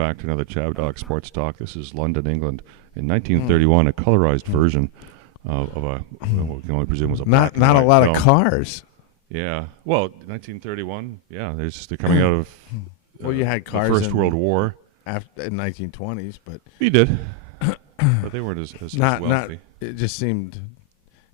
back to another ChabDog Sports Talk. This is London, England. In 1931, a colorized version of a, what we can only presume was a not a lot of cars. Yeah. Well, 1931, yeah, they're coming out of well, you had cars the First World War. After in 1920s, but you did. But they weren't as wealthy. It just seemed,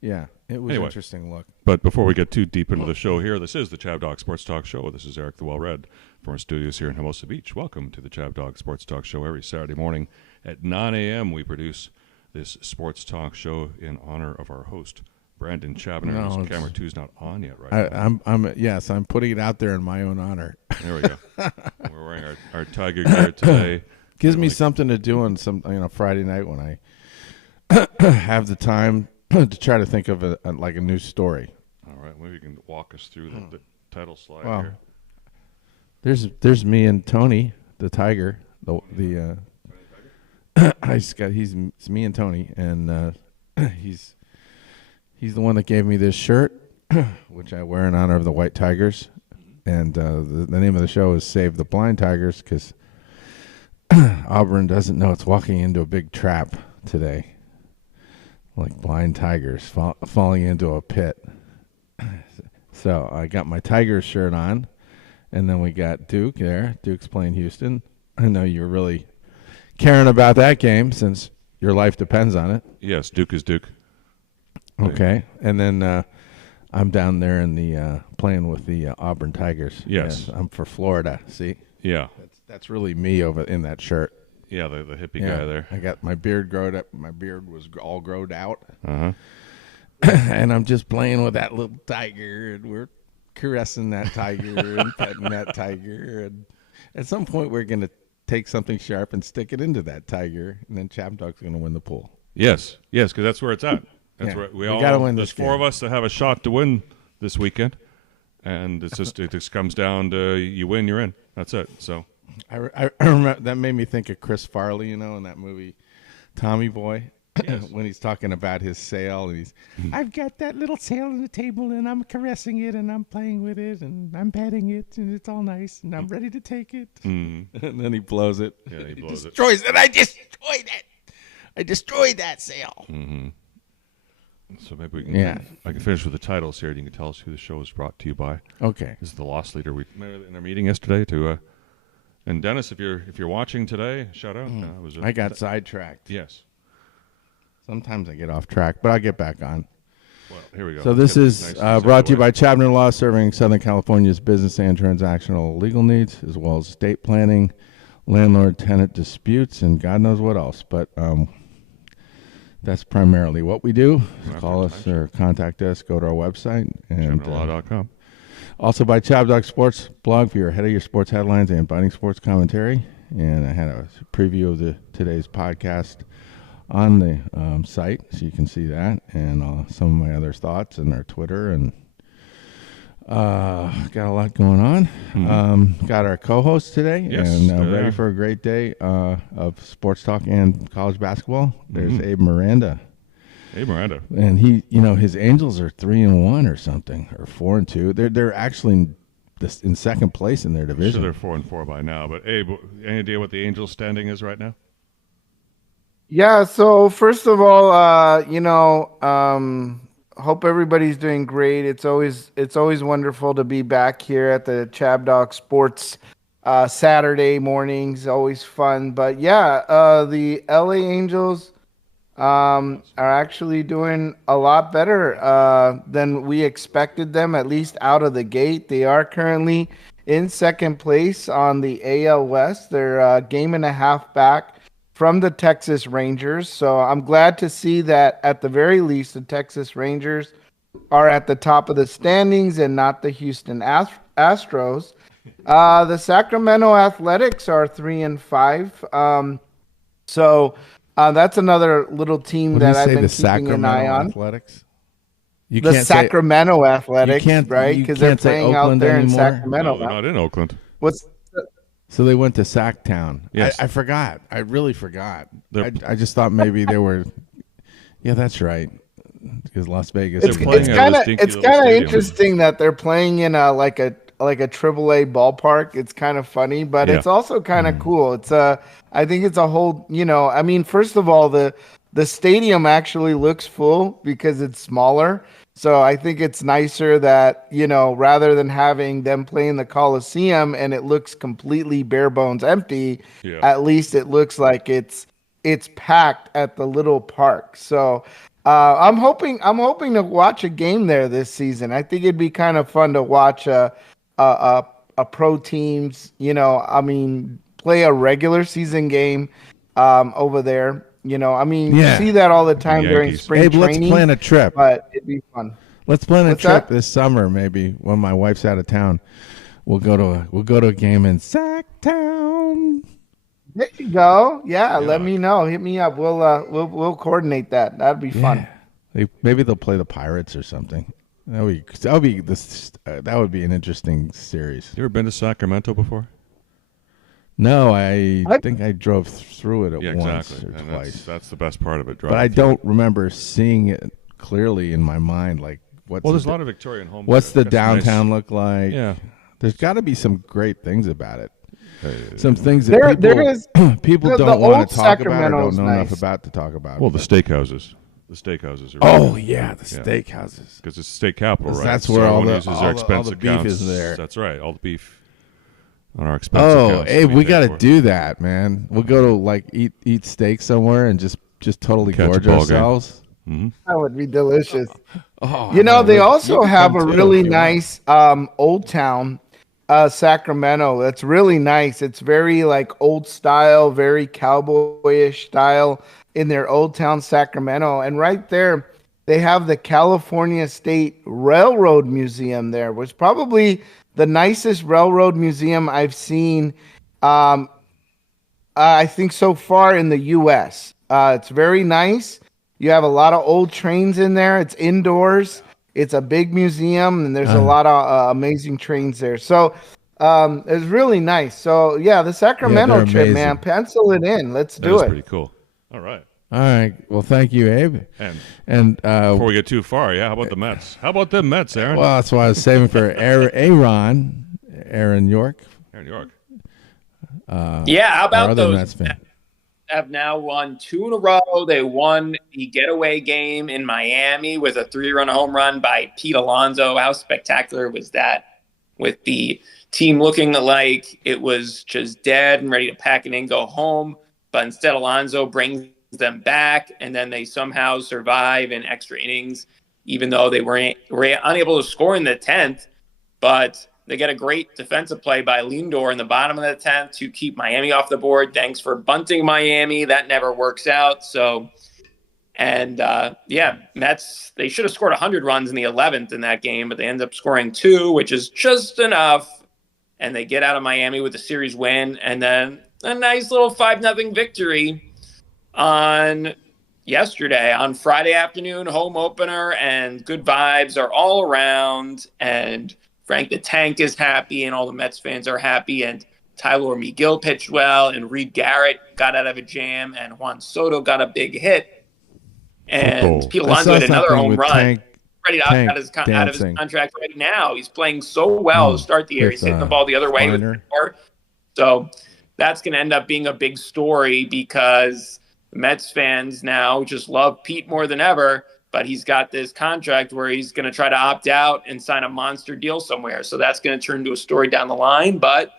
yeah, it was anyway, interesting look. But before we get too deep into the show here, this is the ChabDog Sports Talk Show. This is Eric the Well-Read from our studios here in Hermosa Beach. Welcome to the ChabDog Sports Talk Show. Every Saturday morning at 9 a.m. we produce this sports talk show in honor of our host, Brandon Chabner. No, Camera 2's not on yet, right? I'm putting it out there in my own honor. There we go. We're wearing our Tiger gear today. Gives me something to do on Friday night when I have the time to try to think of a new story. All right, maybe you can walk us through the title slide here. There's me and Tony, the Tiger. It's me and Tony, and he's the one that gave me this shirt, which I wear in honor of the White Tigers. And the name of the show is Save the Blind Tigers, because Auburn doesn't know it's walking into a big trap today, like blind tigers falling into a pit. So I got my Tigers shirt on, and then we got Duke there. Duke's playing Houston. I know you're really caring about that game since your life depends on it. Yes, Duke is Duke. Okay, and then I'm down there in the playing with the Auburn Tigers. Yes, I'm for Florida. See? Yeah, that's really me over in that shirt. Yeah, the hippie guy there. I got my beard growed up. My beard was all growed out. Uh-huh. And I'm just playing with that little tiger, and we're caressing that tiger and petting that tiger. And at some point, we're going to take something sharp and stick it into that tiger, and then ChabDog's going to win the pool. Yes, because that's where it's at. That's where we all got to win. There's four of us that have a shot to win this weekend, and it just comes down to you win, you're in. That's it. So I remember that made me think of Chris Farley, in that movie Tommy Boy. Yes. When he's talking about his sail, and I've got that little sail on the table, and I'm caressing it, and I'm playing with it, and I'm petting it, and it's all nice, and I'm ready to take it. Mm-hmm. And then he blows it. Yeah, he blows it. Destroys it. I destroyed it. I destroyed that sail. Mm-hmm. So maybe we can. I can finish with the titles here. And you can tell us who the show is brought to you by. Okay. This is the loss leader. We in our meeting yesterday to. And Dennis, if you're watching today, shout out. I got sidetracked. Yes. Sometimes I get off track, but I'll get back on. Well, here we go. So this is brought to you by Chabner Law, serving Southern California's business and transactional legal needs, as well as estate planning, landlord-tenant disputes, and God knows what else. But that's primarily what we do. Call us or contact us. Go to our website. And ChabnerLaw.com. Also by ChabDog Sports blog for your ahead of your sports headlines and biting sports commentary. And I had a preview of today's podcast on the site, so you can see that, and some of my other thoughts, and our Twitter, and got a lot going on. Mm-hmm. Got our co-host today, yes, and ready for a great day of sports talk and college basketball. There's Abe Miranda. Abe Miranda, and he, his Angels are 3-1 or something, or 4-2. They're actually in second place in their division. I'm sure they're 4-4 by now. But Abe, any idea what the Angels' standing is right now? Yeah, so first of all, hope everybody's doing great. It's always wonderful to be back here at the ChabDog Sports Saturday mornings. Always fun. But yeah, the LA Angels are actually doing a lot better than we expected them, at least out of the gate. They are currently in second place on the AL West. They're a game and a half back from the Texas Rangers. So I'm glad to see that at the very least the Texas Rangers are at the top of the standings and not the Houston Astros. The Sacramento Athletics are 3-5. So that's another little team that I've been keeping an eye on. Athletics? The Sacramento Athletics, right? Because they're playing out there in Sacramento. No, they're not in Oakland. So they went to Sacktown. Yes. I forgot. I really forgot. I just thought maybe they were. Yeah, that's right. Because Las Vegas. It's kind of interesting that they're playing in a like a AAA ballpark. It's kind of funny, but it's also kind of cool. It's I think it's a whole, I mean, first of all, the stadium actually looks full because it's smaller. So I think it's nicer that, rather than having them play in the Coliseum and it looks completely bare bones empty, at least it looks like it's packed at the little park. So I'm hoping to watch a game there this season. I think it'd be kind of fun to watch a pro teams, play a regular season game over there. You see that all the time during spring training. Let's plan a trip. But it'd be fun. Let's plan a trip this summer, maybe when my wife's out of town. We'll go to a game in Sacktown. There you go. Yeah, let me know. Hit me up. We'll coordinate that. That'd be fun. Maybe they'll play the Pirates or something. That would be an interesting series. You ever been to Sacramento before? No, I think I drove through it once or twice. That's the best part of it. But I don't remember seeing it clearly in my mind. Like, there's a lot of Victorian homes. What's the downtown look like? Yeah, there's got to be some great things about it. Some things that people don't want to talk about or don't know enough about to talk about. Well, the steakhouses. The steakhouses are. The steakhouses. Because it's state capital, right? That's where all the beef is there. That's right. All the beef on our expense accounts. Hey, we got to do that, man. We'll go to eat steak somewhere and just totally gorge ourselves. Mm-hmm. That would be delicious. They also have a really nice Old Town Sacramento. That's really nice. It's very like old style, very cowboyish style in their Old Town Sacramento. And right there, they have the California State Railroad Museum there, which is probably the nicest railroad museum I've seen, I think so far in the U.S. It's very nice. You have a lot of old trains in there. It's indoors. It's a big museum, and there's a lot of amazing trains there. So it's really nice. So, the Sacramento trip, man, pencil it in. Let's do it. That's pretty cool. All right. Well, thank you, Abe. And before we get too far, how about the Mets? How about them Mets, Aaron? Well, that's why I was saving for Aaron York. Aaron York. How about those Mets? Have now won 2 in a row. They won the getaway game in Miami with a 3-run home run by Pete Alonso. How spectacular was that? With the team looking like it was just dead and ready to pack it in, go home. But instead, Alonso brings them back, and then they somehow survive in extra innings, even though they were unable to score in the 10th. But they get a great defensive play by Lindor in the bottom of the 10th to keep Miami off the board. Thanks for bunting Miami. That never works out. So, Mets, they should have scored 100 runs in the 11th in that game, but they end up scoring 2, which is just enough. And they get out of Miami with a series win, and then a nice little 5-0 victory on yesterday, on Friday afternoon, home opener, and good vibes are all around. And Frank the Tank is happy, and all the Mets fans are happy, and Tyler Megill pitched well, and Reed Garrett got out of a jam, and Juan Soto got a big hit, and Pete Alonso had another home run. Ready out of his contract right now. He's playing so well to start the year. He's hitting the ball the other way with power. So that's going to end up being a big story because the Mets fans now just love Pete more than ever. But he's got this contract where he's going to try to opt out and sign a monster deal somewhere. So that's going to turn into a story down the line. But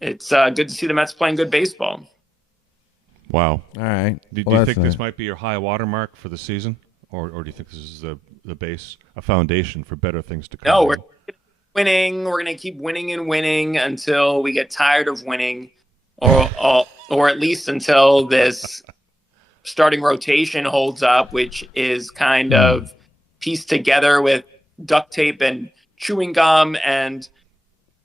it's good to see the Mets playing good baseball. Wow. All right. Do you think this might be your high watermark for the season? Or do you think this is the base, a foundation for better things to come? No, we're winning. We're going to keep winning and winning until we get tired of winning. Or at least until this starting rotation holds up, which is kind of pieced together with duct tape and chewing gum. And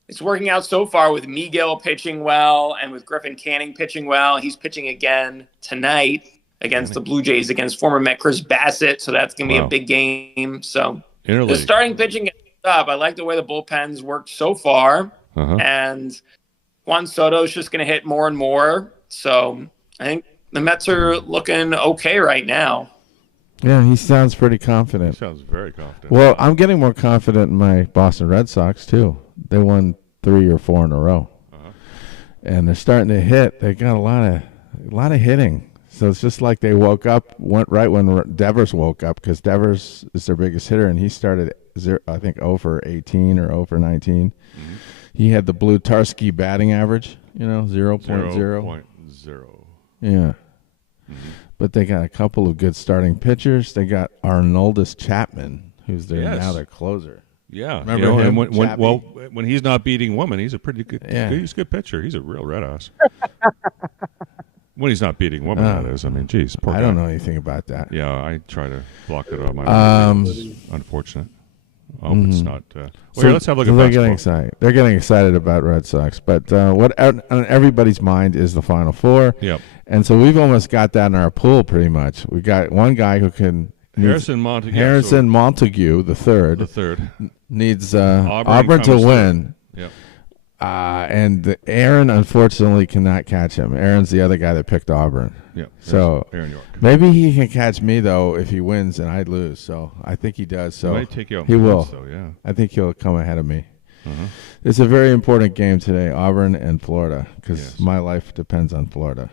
it's working out so far with Megill pitching well and with Griffin Canning pitching well. He's pitching again tonight against the Blue Jays, against former Met Chris Bassett. So that's going to be a big game. So the starting pitching gets up. I like the way the bullpen's worked so far. And Juan Soto's just going to hit more and more. So I think the Mets are looking okay right now. Yeah, he sounds pretty confident. He sounds very confident. Well, I'm getting more confident in my Boston Red Sox, too. They won 3 or 4 in a row, and they're starting to hit. They got a lot of hitting. So it's just like they woke up, went right when Devers woke up, because Devers is their biggest hitter, and he started, I think, 0 for 18 or 0 for 19. Mm-hmm. He had the Blue Tarski batting average, 0.0. 0.0. Yeah. Mm-hmm. But they got a couple of good starting pitchers. They got Arnoldus Chapman, who's now their closer. Yeah, remember him? And when he's not beating women, he's a pretty good. Yeah. He's a good pitcher. He's a real red ass. When he's not beating women, that is. I mean, geez, poor guy. I don't know anything about that. Yeah, I try to block it out. My unfortunate. I hope it's not. Here, let's have a look at they're basketball. getting excited. They're getting excited about Red Sox, but what on everybody's mind is the Final Four. Yep. And so we've almost got that in our pool, pretty much. We got one guy who can. Harrison Montague. Harrison Montague, the third, needs Auburn to win. Yep. And Aaron, unfortunately, cannot catch him. Aaron's the other guy that picked Auburn. Yeah. So Aaron York. Maybe he can catch me, though, if he wins and I lose. So I think he does. So he might take you out he will. Though, yeah. I think he'll come ahead of me. It's a very important game today, Auburn and Florida, because my life depends on Florida.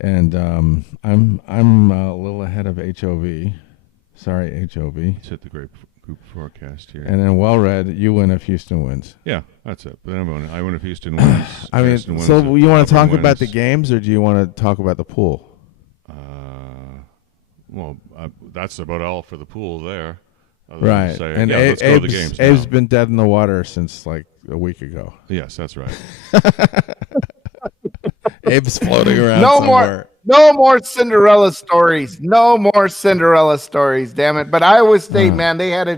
And I'm a little ahead of HOV. Sorry, HOV. Let's hit the group forecast here. And then well-read, you win if Houston wins. Yeah, that's it. But I win if Houston wins. I mean, so you want to talk about the games, or do you want to talk about the pool? That's about all for the pool there. Right. And let's go to the games. Abe's been dead in the water since like a week ago. Yes, that's right. Abe's floating around somewhere. No more Cinderella stories. No more Cinderella stories. Damn it! But Iowa State, man, they had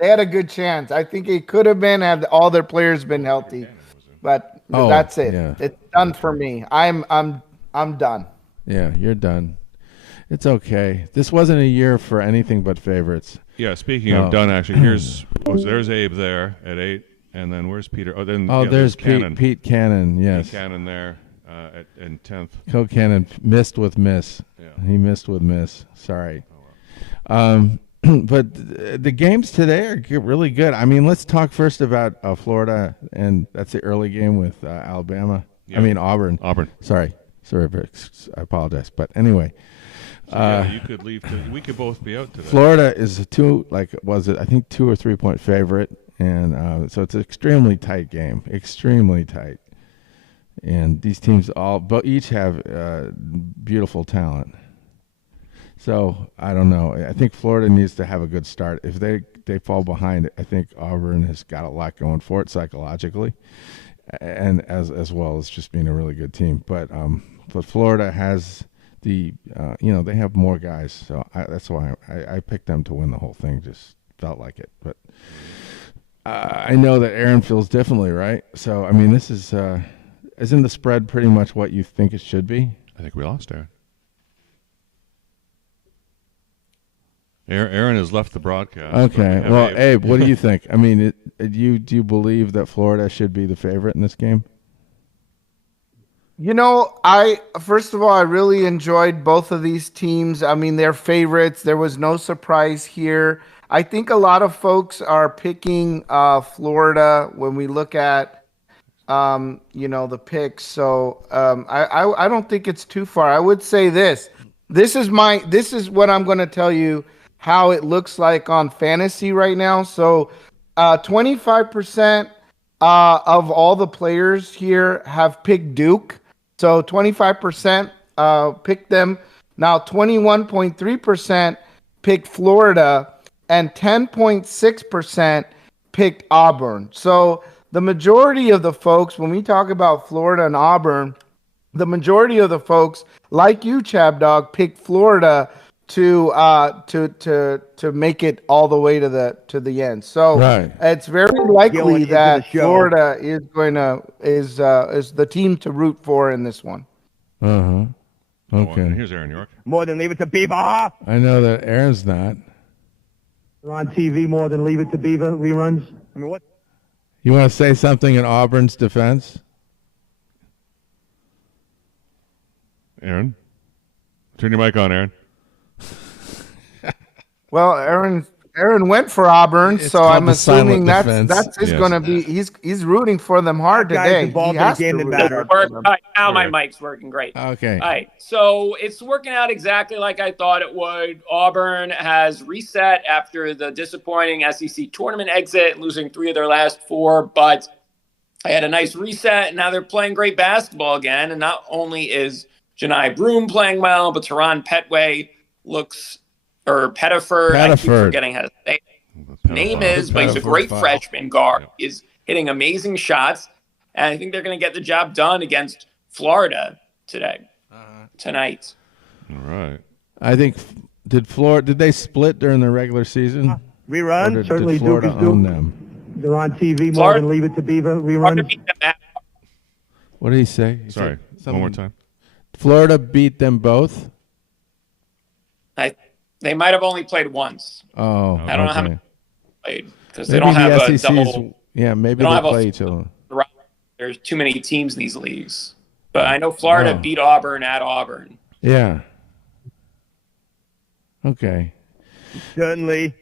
a good chance. I think it could have been had all their players been healthy. But that's it. Yeah. It's done for me. I'm done. Yeah, you're done. It's okay. This wasn't a year for anything but favorites. Yeah. Speaking of done, actually, there's Abe there at 8, and then where's Peter? There's Cannon. Pete Cannon. Yes. Pete Cannon there. In 10th. Coe Cannon missed with miss. Yeah. He missed with miss. Sorry. But the games today are really good. I mean, let's talk first about Florida, and that's the early game with Alabama. Yeah. I mean, Auburn. Sorry, I apologize. But anyway. You could leave. We could both be out today. Florida is I think 2 or 3 point favorite, and so it's an extremely tight game. Extremely tight. And these teams each have beautiful talent. So I don't know. I think Florida needs to have a good start. If they fall behind, I think Auburn has got a lot going for it psychologically, and as well as just being a really good team. But Florida has they have more guys. So that's why I picked them to win the whole thing. Just felt like it. But I know that Aaron feels differently, right? So I mean, this is. Isn't the spread pretty much what you think it should be? I think we lost Aaron. Aaron has left the broadcast. Okay. Well, Abe, what do you think? I mean, do you believe that Florida should be the favorite in this game? First of all, I really enjoyed both of these teams. I mean, they're favorites. There was no surprise here. I think a lot of folks are picking Florida when we look at the picks. So I don't think it's too far. I would say this is what I'm going to tell you how it looks like on fantasy right now. So 25% of all the players here have picked Duke. So 25% picked them. Now 21.3% picked Florida and 10.6% picked Auburn. So the majority of the folks, when we talk about Florida and Auburn, the majority of the folks, like you, ChabDog, picked Florida to make it all the way to the end. So It's very likely that Florida is the team to root for in this one. Okay. Here's Aaron York. More than Leave It to Beaver. I know that Aaron's not. They're on TV more than Leave It to Beaver reruns. I mean, what? You want to say something in Auburn's defense? Aaron? Turn your mic on, Aaron. Well, Aaron's Aaron went for Auburn, It's so called I'm the assuming silent that's defense. his Yes. going to be. He's rooting for them hard That guy's today. involved He in the has to game that root matters. hard for Work. them. All right, now my Okay. mic's working great. Okay. All right, so it's working out exactly like I thought it would. Auburn has reset after the disappointing SEC tournament exit, losing 3 of their last 4, but they had a nice reset, and now they're playing great basketball again. And not only is Janai Broom playing well, but Teron Petway Pettiford. I keep forgetting how to say it. Name is, but he's a great freshman guard. Yeah. Is hitting amazing shots, and I think they're going to get the job done against Florida tonight. All right. I think did they split during the regular season? Rerun. Or Certainly did Florida Duke is Duke. own them? They're on TV more Florida- than Leave It to Beaver. Florida Reruns. beat them at- What did he say? He Sorry. said One more something- time. Florida beat them both. They might have only played once. Oh, I don't know how okay. many played because they Maybe don't have the a SEC's. double. Yeah, maybe they don't they have a- play each other. There's too many teams in these leagues. But I know Florida Oh. beat Auburn at Auburn. Yeah. Okay. Certainly.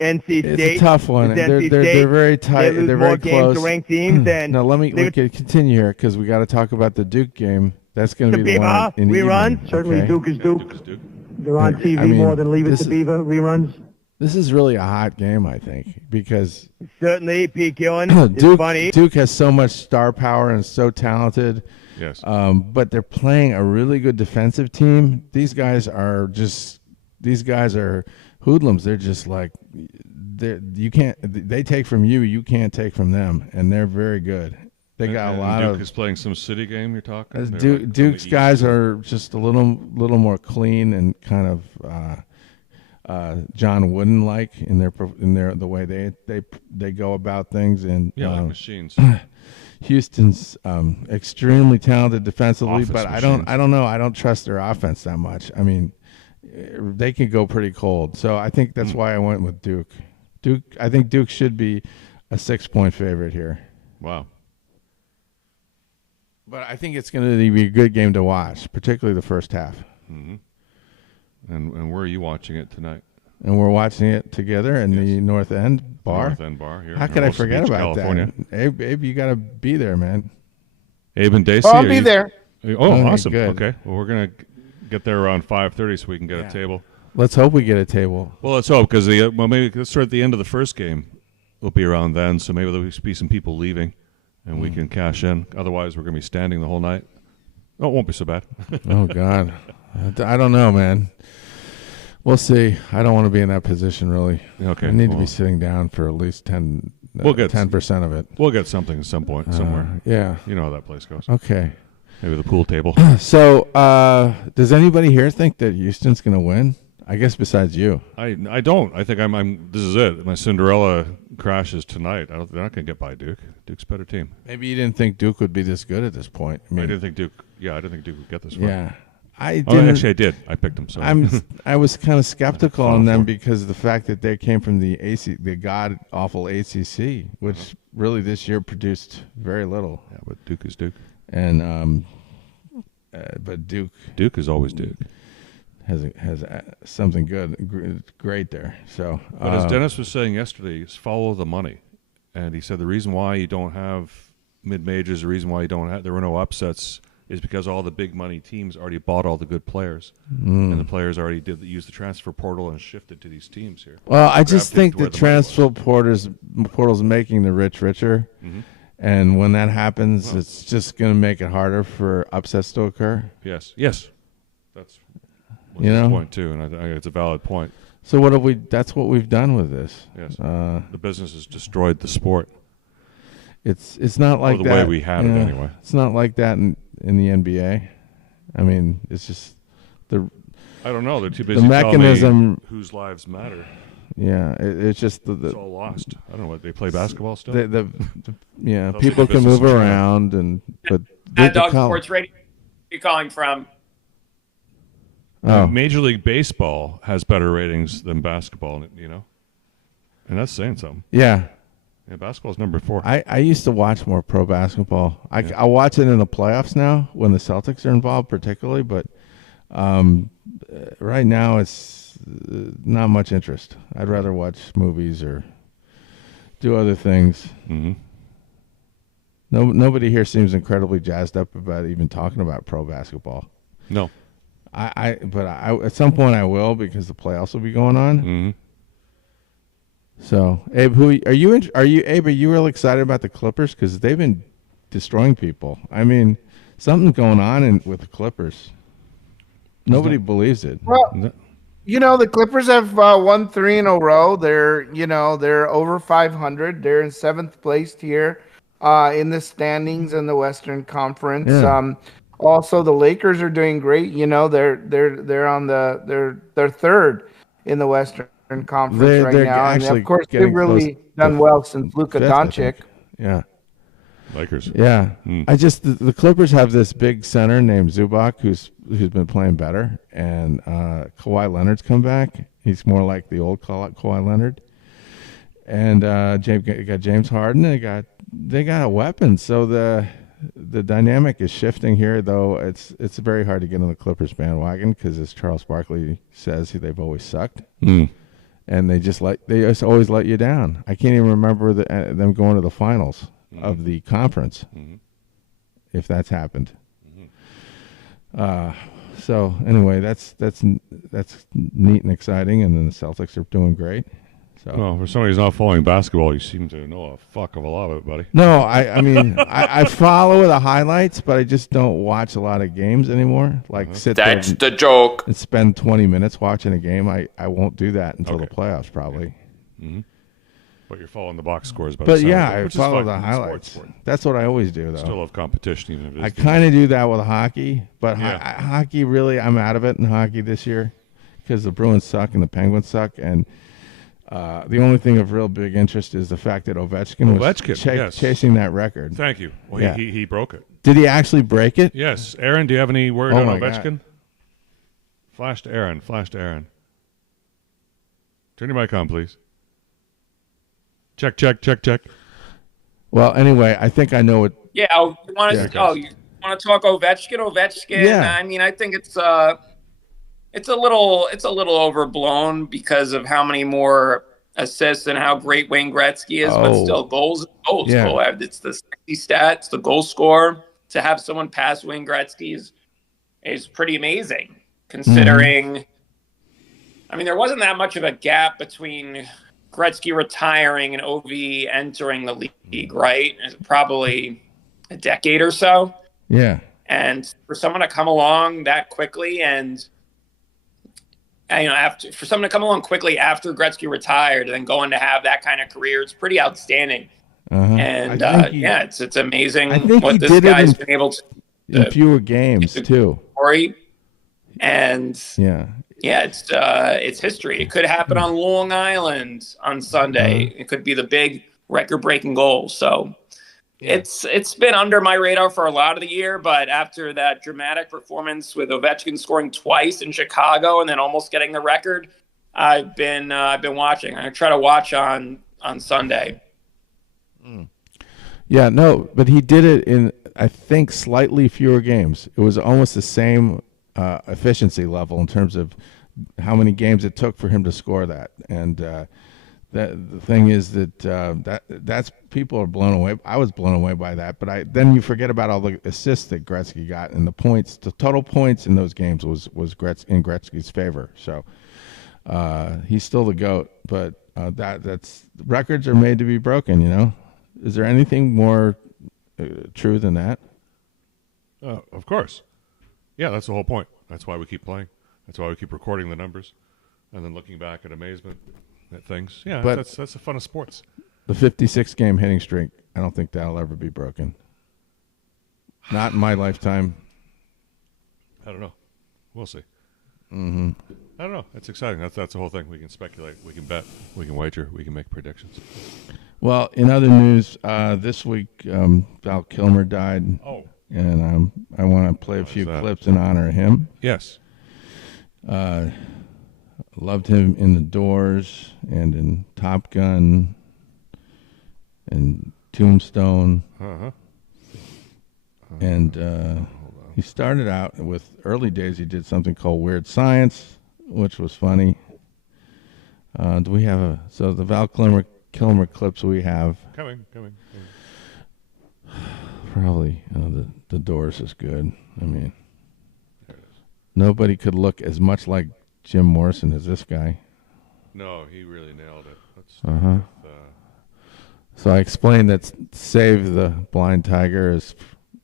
NC State. It's a tough one. It's They're NC they're State. very tight. They lose They're more very games close. to ranked teams than Now we Leave can continue here because we got to talk about the Duke game. That's going to be the one in the Rerun. evening, Certainly okay? Duke is Duke. Duke is Duke. They're on TV I mean, more than Leave It this to is- Beaver. Reruns. This is really a hot game, I think, because Certainly Pete Gillen is funny. Duke has so much star power and is so talented. Yes. But they're playing a really good defensive team. These guys are hoodlums. They're just like they take from you, you can't take from them, and they're very good. They got And a lot Duke of is playing some city game. You're talking. They're Duke, like on the Duke's east. guys are just a little more clean and kind of John Wooden like in their the way they go about things. And like machines. Houston's extremely talented defensively, Offense but machines. I don't know. I don't trust their offense that much. I mean, they can go pretty cold. So I think that's why I went with Duke. I think Duke should be a 6-point favorite here. Wow. But I think it's going to be a good game to watch, particularly the first half. Mm-hmm. And where are you watching it tonight? And we're watching it together in the North End Bar. North End Bar here. How in could I Hermosa forget Beach, about California. that? Abe, you got to be there, man. Abe and Daisy. I'll are be you- there. Oh, Okay, awesome. good. Okay. Well, we're gonna get there around 5:30 so we can get a table. Let's hope we get a table. Well, let's hope because maybe let's start at the end of the first game. We'll be around then, so maybe there'll be some people leaving, and we can cash in. Otherwise, we're gonna be standing the whole night. Oh, it won't be so bad. Oh, God. I don't know, man. We'll see. I don't want to be in that position, really. Okay. I need to well, be sitting down for at least 10% We'll get- 10% of it. We'll get something at some point somewhere. Yeah. You know how that place goes. Okay. Maybe the pool table. So, does anybody here think that Houston's going to win? I guess besides you. I don't. I think I'm. This is it. My Cinderella crashes tonight. They're not going to get by Duke. Duke's a better team. Maybe you didn't think Duke would be this good at this point. I didn't think Duke. Yeah, I didn't think Duke would get this far. Yeah. I Oh, didn't. actually, I did. I picked them. So I was kind of skeptical Final on them Four. because of the fact that they came from the god awful ACC, which really this year produced very little. Yeah, but Duke is Duke. And but Duke Duke is always Duke. has something great there. So, But as Dennis was saying yesterday, is follow the money. And he said the reason why you don't have mid-majors, the reason why there were no upsets is because all the big money teams already bought all the good players. And the players already use the transfer portal and shifted to these teams here. well, I just Drafted think to the where the money was. transfer portal's making the rich richer. Mm-hmm. And when that happens, it's just going to make it harder for upsets to occur. Yes. That's You his know? point too, and I think it's a valid point. So what have we? That's what we've done with this. Yes. The business has destroyed the sport. It's not like the that. way we had it anyway. It's not like that in the NBA. I mean, it's just the I don't know. They're too busy the telling mechanism. me whose lives matter. Yeah, it's just It's all lost. I don't know what they play basketball still. the yeah. They'll People take the can business move in China. around but ChabDog col- Sports Radio. Where are you calling from? Oh, Major League Baseball has better ratings than basketball, and that's saying something. yeah. Yeah, basketball's number 4. I used to watch more pro basketball. I watch it in the playoffs now when the Celtics are involved, particularly. But right now, it's not much interest. I'd rather watch movies or do other things. Mm-hmm. Nobody here seems incredibly jazzed up about even talking about pro basketball. No. But at some point I will, because the playoffs will be going on. Mm-hmm. So, Abe, Abe, are you real excited about the Clippers? Because they've been destroying people. I mean, something's going on with the Clippers. Nobody believes it. Well, the Clippers have won 3 in a row. They're over 500. They're in 7th place here in the standings in the Western Conference. Yeah. Also, the Lakers are doing great. They're on they're 3rd in the Western Conference right now, and of course they've really done well since Luka Doncic. Yeah. Lakers. Yeah. The Clippers have this big center named Zubac who's been playing better, and Kawhi Leonard's come back. He's more like the old Kawhi Leonard. And got James Harden. They got a weapon. So the dynamic is shifting here, though. It's very hard to get on the Clippers bandwagon because, as Charles Barkley says, they've always sucked. And they just always let you down. I can't even remember them going to the finals of the conference, if that's happened. So anyway, that's neat and exciting, and then the Celtics are doing great. So. Well, for somebody who's not following basketball, you seem to know a fuck of a lot of it, buddy. No, I mean I follow the highlights, but I just don't watch a lot of games anymore. Like sit there the joke. and spend 20 minutes watching a game. I won't do that until the playoffs, probably. Mm-hmm. But you're following the box scores. But yeah, I follow the highlights. That's what I always do, though. Still have competition, even if it is. I kind of do that with hockey, but hockey, really, I'm out of it in hockey this year because the Bruins suck and the Penguins suck, and the only thing of real big interest is the fact that Ovechkin was chasing that record. Thank you. Well, he broke it. Did he actually break it? Yes. Aaron, do you have any word on Ovechkin? God. Flash to Aaron. Turn your mic on, please. Check. Well, anyway, I think I know what. Yeah, you want to talk Ovechkin? Ovechkin. Yeah. I mean, I think it's a little overblown because of how many more assists and how great Wayne Gretzky is, but still goals. Yeah. It's the sexy stats, the goal score. To have someone pass Wayne Gretzky is pretty amazing, considering. I mean, there wasn't that much of a gap between Gretzky retiring and OV entering the league, right? Probably a decade or so. Yeah. And for someone to come along that quickly after Gretzky retired and then going to have that kind of career, it's pretty outstanding. And it's amazing what this guy's been able to in fewer games too. And it's history. It could happen on Long Island on Sunday. It could be the big record-breaking goal. So it's been under my radar for a lot of the year, but after that dramatic performance with Ovechkin scoring twice in Chicago and then almost getting the record, I've been watching. I try to watch on Sunday. Yeah, no, but he did it in, I think, slightly fewer games. It was almost the same efficiency level in terms of how many games it took for him to score that. And the thing is that's people are blown away. I was blown away by that, but then you forget about all the assists that Gretzky got and the points. The total points in those games was in Gretzky's favor. So he's still the GOAT, but that's records are made to be broken. Is there anything more true than that? Of course. Yeah, that's the whole point. That's why we keep playing. That's why we keep recording the numbers and then looking back at amazement at things. Yeah, but that's the fun of sports. The 56-game hitting streak, I don't think that'll ever be broken. Not in my lifetime. I don't know. We'll see. Mm-hmm. I don't know. It's exciting. That's the whole thing. We can speculate. We can bet. We can wager. We can make predictions. Well, in other news, this week, Val Kilmer died. Oh. And I want to play a few clips in honor of him. Yes. Loved him in The Doors and in Top Gun and Tombstone. Uh-huh. And he started out with early days. He did something called Weird Science, which was funny. Do we have so the Val Kilmer clips we have? Coming. Probably the Doors is good. I mean, nobody could look as much like Jim Morrison as this guy. No, he really nailed it. Let's So I explained that Save the Blind Tiger is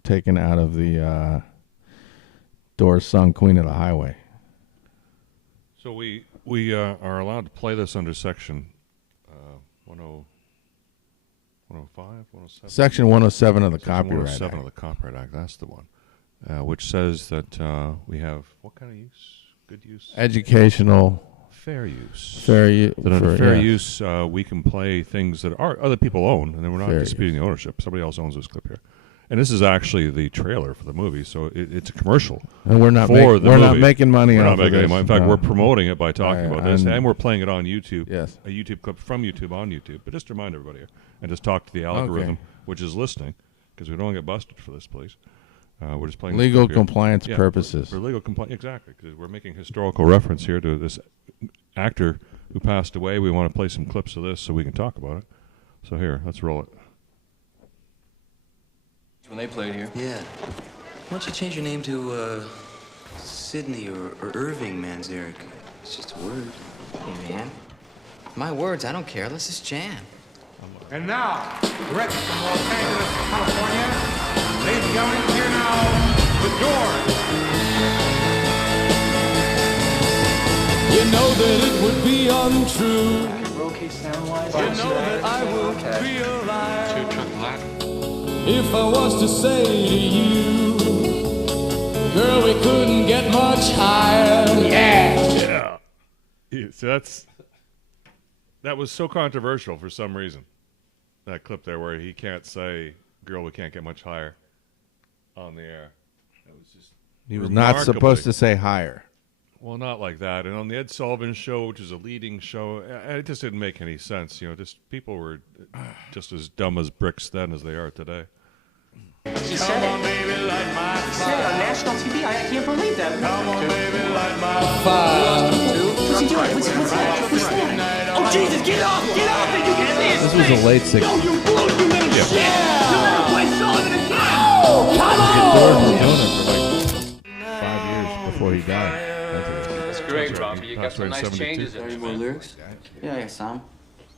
taken out of the Doors song Queen of the Highway. So we are allowed to play this under section 105, 107? Section 107 of the Copyright 107 Act. of the Copyright Act, that's the one, which says that we have what kind of use? Good use? Educational. Fair use. Fair use, we can play things that other people own, and then we're not disputing the ownership. Somebody else owns this clip here. And this is actually the trailer for the movie, so it's a commercial. And we're not making money off of this. In fact, we're promoting it by talking about this, and we're playing it on YouTube. Yes. A YouTube clip from YouTube on YouTube. But just to remind everybody here, and just talk to the algorithm, which is listening, because we don't get busted for this, please. We're just playing legal compliance purposes. For legal compliance, exactly, because we're making historical reference here to this actor who passed away. We want to play some clips of this so we can talk about it. So here, let's roll it. When they played here. Yeah. Why don't you change your name to Sydney or Irving, Manzarek? It's just a word. Hey, man. My words, I don't care. Let's just jam. And now, direct from Los Angeles, California, ladies and gentlemen, here now, The Doors. You know that it would be untrue. Okay, sound-wise. You know that I would be a liar. Two-truck black. If I was to say to you, girl, we couldn't get much higher. Yeah. So that was so controversial for some reason. That clip there where he can't say, girl, we can't get much higher on the air. It was just he was not supposed to say higher. Well, not like that. And on the Ed Sullivan Show, which is a leading show, it just didn't make any sense. Just people were just as dumb as bricks then as they are today. He said it. Baby, light my fire. He said it on national TV. I can't believe that. Come on, baby, light my fire. What's he doing? What's he doing? Oh, Jesus, get off! Get off! You can see his This was the late 60s. Yo, you blew, you little shit! You never play Sullivan again! The Doors were doing it for like 5 years before he died. That's great, Robbie. You got some nice changes in Any there, more man. lyrics? Yeah, Sam.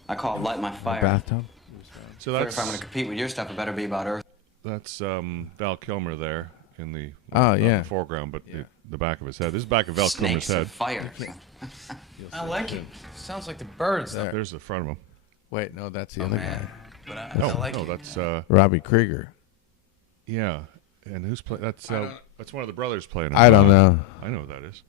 I call it Light My Fire. Bathtub. So If I'm going to compete with your stuff, it better be about Earth. That's Val Kilmer there in the the foreground, but the back of his head. This is the back of Val Kilmer's Snakes head. of fire. I like him. Sounds like the birds, though. There's the front of him. Wait, no, that's the other guy. But I No, like no, it. that's Robbie Krieger. yeah. And who's playing? That's one of the brothers playing. I don't know. I know who that is.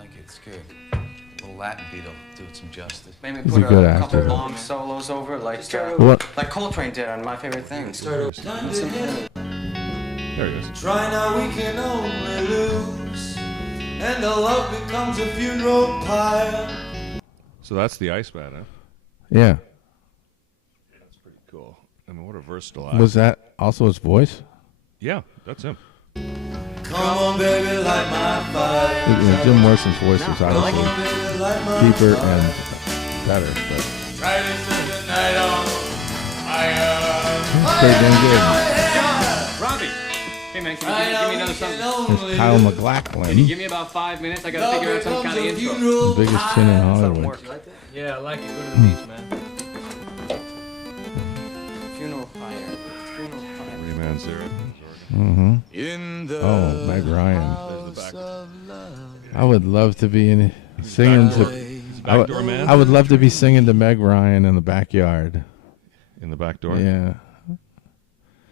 I think it's good. A little Latin beat will do it some justice. Maybe He's put a good a couple actor. long solos over it, like What? Coltrane did on My Favorite Things. There he is. Try now, we can only lose, and the love becomes a funeral pyre. So that's the Iceman, huh? Yeah. That's pretty cool. I mean, what a versatile actor. Was that also his voice? Yeah, that's him. Come on, baby, light my fire. Jim Morrison's voice was obviously Baby, light my deeper fire. and better, but Try to set the night on fire. pretty damn good. Robbie! Hey, man, can you give me another something? There's Kyle MacLachlan, Give me about 5 minutes. I gotta figure out some kind of intro. the biggest chin in Hollywood. Yeah, I like it. Go to the beach, man. Funeral Pyre. Funeral Pyre. Three-man zero. Mm-hmm. In the Oh, Meg Ryan. There's the back. I would love to be singing to. Backdoor man I would love to be singing to Meg Ryan in the backyard. in the back door. Yeah.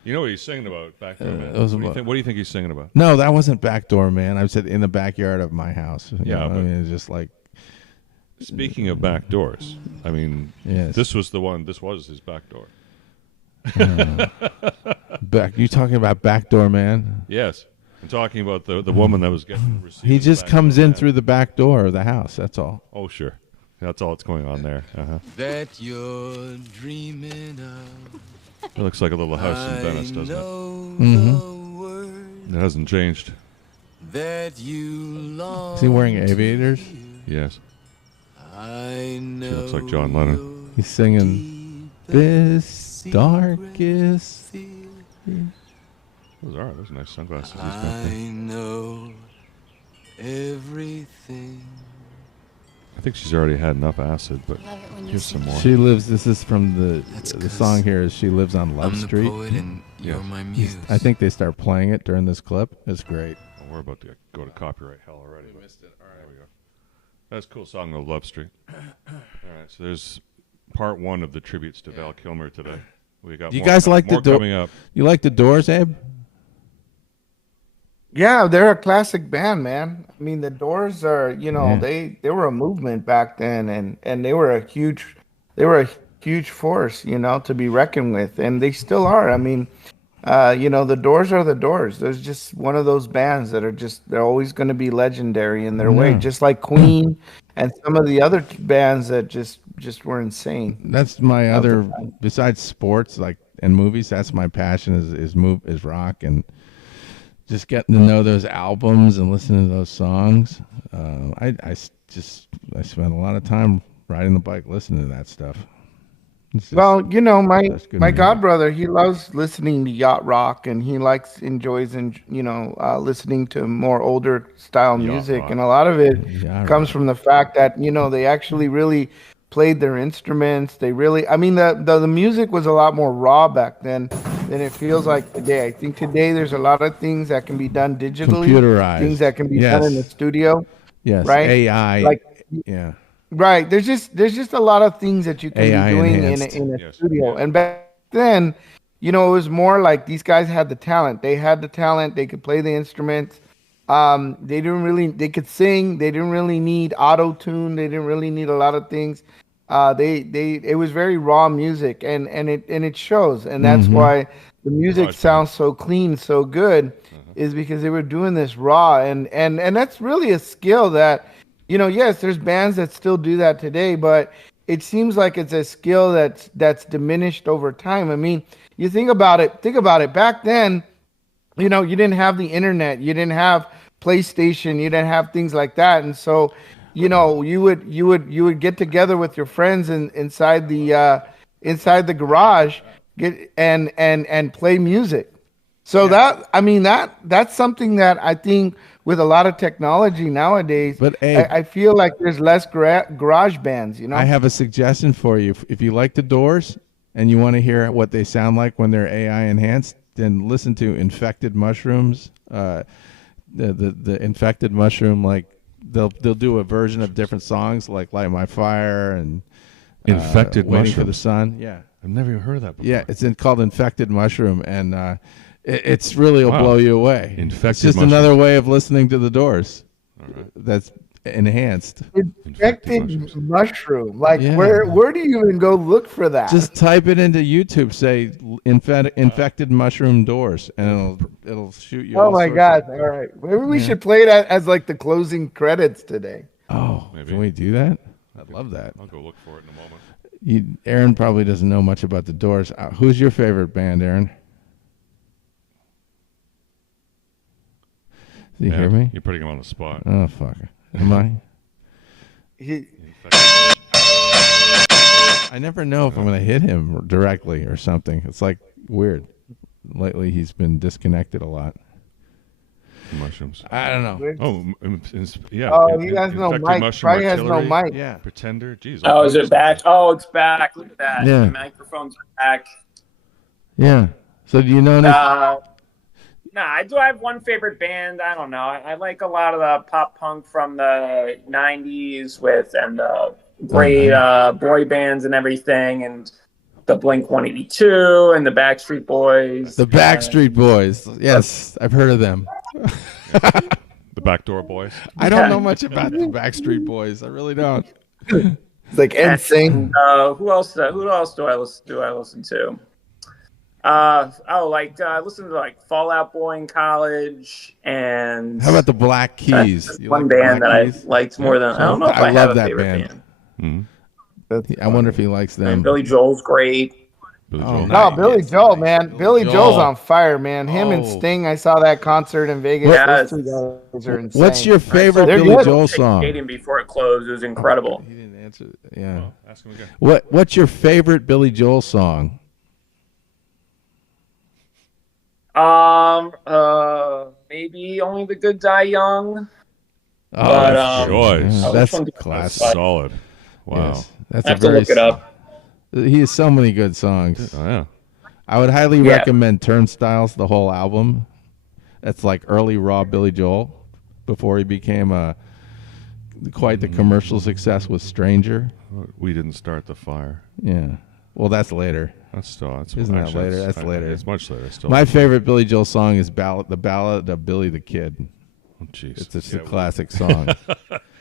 You know what he's singing about, Backdoor Man? it was What about- do you think he's singing about? No, that wasn't Backdoor Man. I said in the backyard of my house. You Yeah, know, I but- mean, it's just like Speaking of back doors, I mean, Yes. this was the one. This was his back door. back. You talking about Backdoor Man? Yes, I'm talking about the woman that was getting received. He as just backdoor comes in man. through the back door of the house. That's all. Oh, sure. That's all that's going on there. that you're dreaming of. It looks like a little house in Venice, doesn't it? Mm-hmm. It hasn't changed. That you long. Is he wearing aviators? Yes. I She looks like John Lennon. He's singing this darkest. Those nice sunglasses he's got I there. know everything. I think she's already had enough acid, but here's some more. She lives. This is from the song here. Is She Lives on Love I'm the Street. poet and you're my muse. I think they start playing it during this clip. It's great. Oh, we're about to go to copyright hell already. We missed it. All right, there we go. That's a cool song, though, Love Street. All right, so there's part one of the tributes to Val Kilmer today. We got You guys like more coming up. You like the Doors, Abe? Yeah, they're a classic band, man. I mean, the Doors are, they were a movement back then, and they were a huge force, to be reckoned with, and they still are. I mean, the Doors are the Doors. There's just one of those bands that are they're always going to be legendary in their way, just like Queen and some of the other bands that just were insane. That's my other, besides sports, and movies. That's my passion is rock and just getting to know those albums and listening to those songs. I spent a lot of time riding the bike listening to that stuff. Well, my godbrother, he loves listening to yacht rock, and he enjoys listening to more older style music, and a lot of it comes from the fact that they actually really played their instruments. They really, I mean, the music was a lot more raw back then than it feels like today. I think today there's a lot of things that can be done digitally, computerized, things that can be done in the studio. Yes, right? AI, Right. There's just a lot of things that you can AI be doing enhanced. in a studio. And back then, it was more like these guys had the talent. They had the talent. They could play the instruments. They could sing. They didn't really need auto-tune. They didn't really need a lot of things. It was very raw music, and it shows. And that's why the music sounds so clean, so good, is because they were doing this raw. And that's really a skill that, yes, there's bands that still do that today, but it seems like it's a skill that's diminished over time. I mean, you think about it. Back then, you didn't have the internet, you didn't have PlayStation, you didn't have things like that, and so, you would get together with your friends inside the garage, and play music. So that's something that I think, with a lot of technology nowadays, but I feel like there's less garage bands. I have a suggestion for you. If you like the Doors and you want to hear what they sound like when they're AI enhanced, then listen to Infected Mushrooms. The Infected Mushroom, like they'll do a version of different songs, like Light My Fire and Infected Waiting Mushroom. for the Sun. Yeah, I've never even heard of that before. Yeah, it's called Infected Mushroom, and it's really will blow you away. Infected it's just Mushroom. another way of listening to the Doors. All right. That's enhanced. Infected mushroom. Like, where do you even go look for that? Just type it into YouTube. Say infected mushroom Doors, and it'll shoot you. Oh my God! All right, maybe we should play that as like the closing credits today. Oh, maybe. Can we do that? I'd love that. I'll go look for it in a moment. Aaron probably doesn't know much about the Doors. Who's your favorite band, Aaron? Do you hear me? You're putting him on the spot. Oh, fuck. Am I? I never know if I'm going to hit him directly or something. It's like weird. Lately, he's been disconnected a lot. Mushrooms. I don't know. Oh, yeah. Oh, he has no mic. Probably has no mic. Yeah. Pretender. Jeez. Oh, is it back? Oh, it's back. Look at that. Yeah. The microphone's back. Yeah. So do you know anything? I do have one favorite band. I don't know. I like a lot of the pop punk from the 90s and the great boy bands and everything, and the Blink-182 and the Backstreet Boys. The Backstreet Boys. Yes, I've heard of them. The Backdoor Boys. I don't know much about the Backstreet Boys. I really don't. It's like NSYNC. Who else do I listen to? I listen to like Fall Out Boy in college, and how about the Black Keys? One band that I liked more than I don't know if I have a favorite band. I wonder if he likes them. And Billy Joel's great. Billy Joel. No, Billy Joel, man. Billy Joel. Joel's on fire, man. Him and Oh. Sting. I saw that concert in Vegas. Yes. Those two guys are insane. What's your favorite They're Billy good. Joel song? Skating before it closed. It was incredible. He didn't answer. Yeah. Well, ask him again. What's your favorite Billy Joel song? Maybe Only the Good Die Young. Oh, But, choice. that's which one- classic. That's solid. Wow. Yes. That's I have to look it up. He has so many good songs. Oh, yeah. I would highly Yeah. recommend Turnstiles, the whole album. That's like early raw Billy Joel before he became quite the commercial success with Stranger. We didn't start the fire. Yeah. Well, that's later. That's still. That's Isn't that actually, later? it's- That's later. It's much later. Still. My favorite Billy Joel song is The Ballad of Billy the Kid. Oh, jeez. It's just a classic song.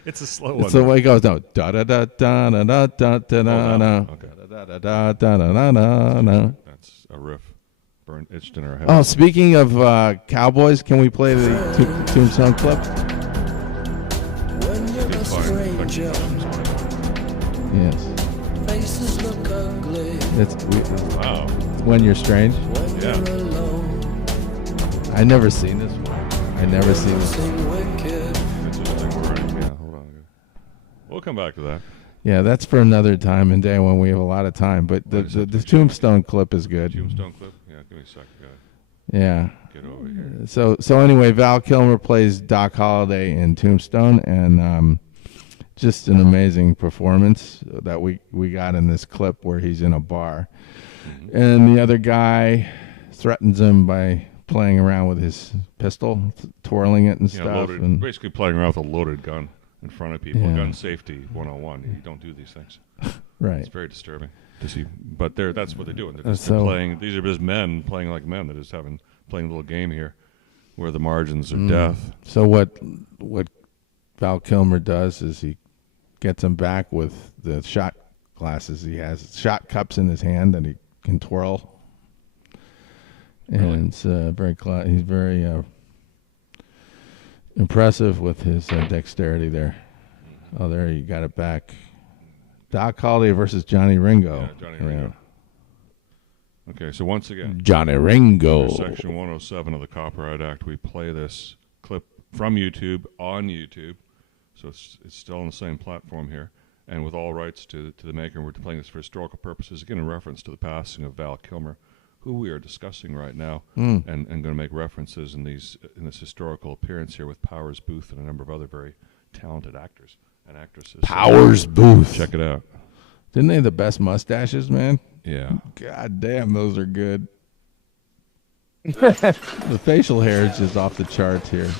It's a slow one. It's the way it goes. No. Da da da da da da da da da. Okay. Da da da da da da da. That's a riff. Burned, itched in our head. Oh, speaking of Cowboys, can we play the Tombstone clip? It's fine. Yes. Faces look ugly Wow. When You're Strange. when Yeah. you're alone. I never seen this one. I never seen this one. Sing wicked. It's just like we're- yeah, hold on. We'll come back to that. Yeah, that's for another time and day when we have a lot of time. But the Tombstone clip is good. Tombstone clip? Yeah, give me a second, guys. Yeah. Get over here. So anyway, Val Kilmer plays Doc Holliday in Tombstone, and just an amazing performance that we got in this clip where he's in a bar, and the other guy threatens him by playing around with his pistol, twirling it and Yeah, stuff. loaded, And basically playing around with a loaded gun in front of people. Yeah. Gun safety 101. You don't do these things. right. It's very disturbing to see. But that's what they're doing. They're just So- playing. These are just men playing like men. They're just playing a little game here where the margins are death. So what Val Kilmer does is he gets him back with the shot glasses. He has shot cups in his hand and he can twirl. And it's he's very impressive with his dexterity there. Oh, there you got it back. Doc Holliday versus Johnny Ringo. Yeah, Johnny Ringo. Okay, so once again, Johnny Ringo. under Section 107 of the Copyright Act, we play this clip from YouTube on YouTube. So it's still on the same platform here. And with all rights to the maker, we're playing this for historical purposes, again in reference to the passing of Val Kilmer, who we are discussing right now, and going to make references in this historical appearance here with Powers Booth and a number of other very talented actors and actresses. Powers Booth. Check it out. Didn't they have the best mustaches, man? Yeah. God damn, those are good. The facial hair is just off the charts here.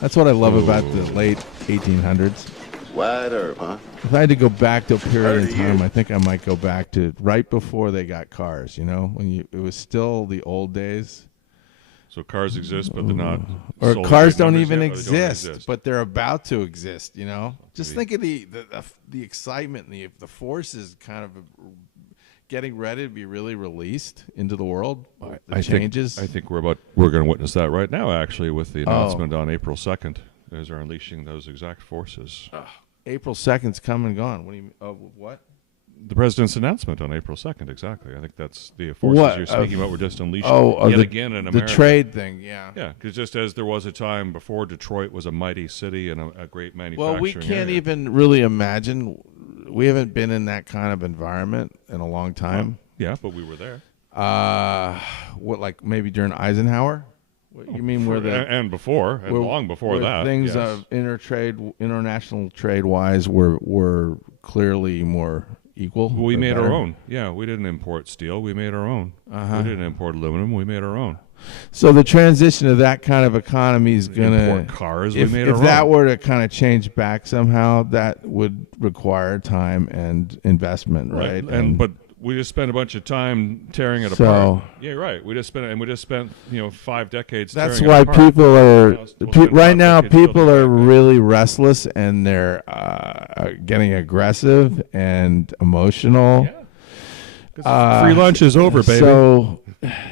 That's what I love about the late 1800s. Wide herb, huh? If I had to go back to a period in time, I think I might go back to right before they got cars, when it was still the old days. So cars exist, but they're not. Or sold cars great don't numbers even yet, or they don't exist, but they're about to exist, Just think of the excitement and the forces kind of getting ready to be really released into the world. The changes. I think we're going to witness that right now, actually, with the announcement on April 2nd. As they're unleashing those exact forces. April 2nd's come and gone. What do you mean? What? The president's announcement on April 2nd, exactly. I think that's the forces you're speaking about. We're just unleashing yet again in America. The trade thing, yeah. Yeah, because just as there was a time before Detroit was a mighty city and a great manufacturing Well, we can't area. even really imagine. We haven't been in that kind of environment in a long time. Yeah, but we were there. Like maybe during Eisenhower? What you mean where and before, and long before that. Things yes. international trade-wise were clearly more equal. We made better. our own. Yeah, we didn't import steel. We made our own. We didn't import aluminum. We made our own. So the transition to that kind of economy is going to import cars. We made our if own. that were to kind of change back somehow, that would require time and investment, right? But we just spent a bunch of time tearing it So- apart. Yeah, right. We just spent 5 decades. That's tearing why it apart. people are We'll spend right 5 now. decades People building are it back. really restless and they're getting aggressive and emotional. Free lunch is over, baby. So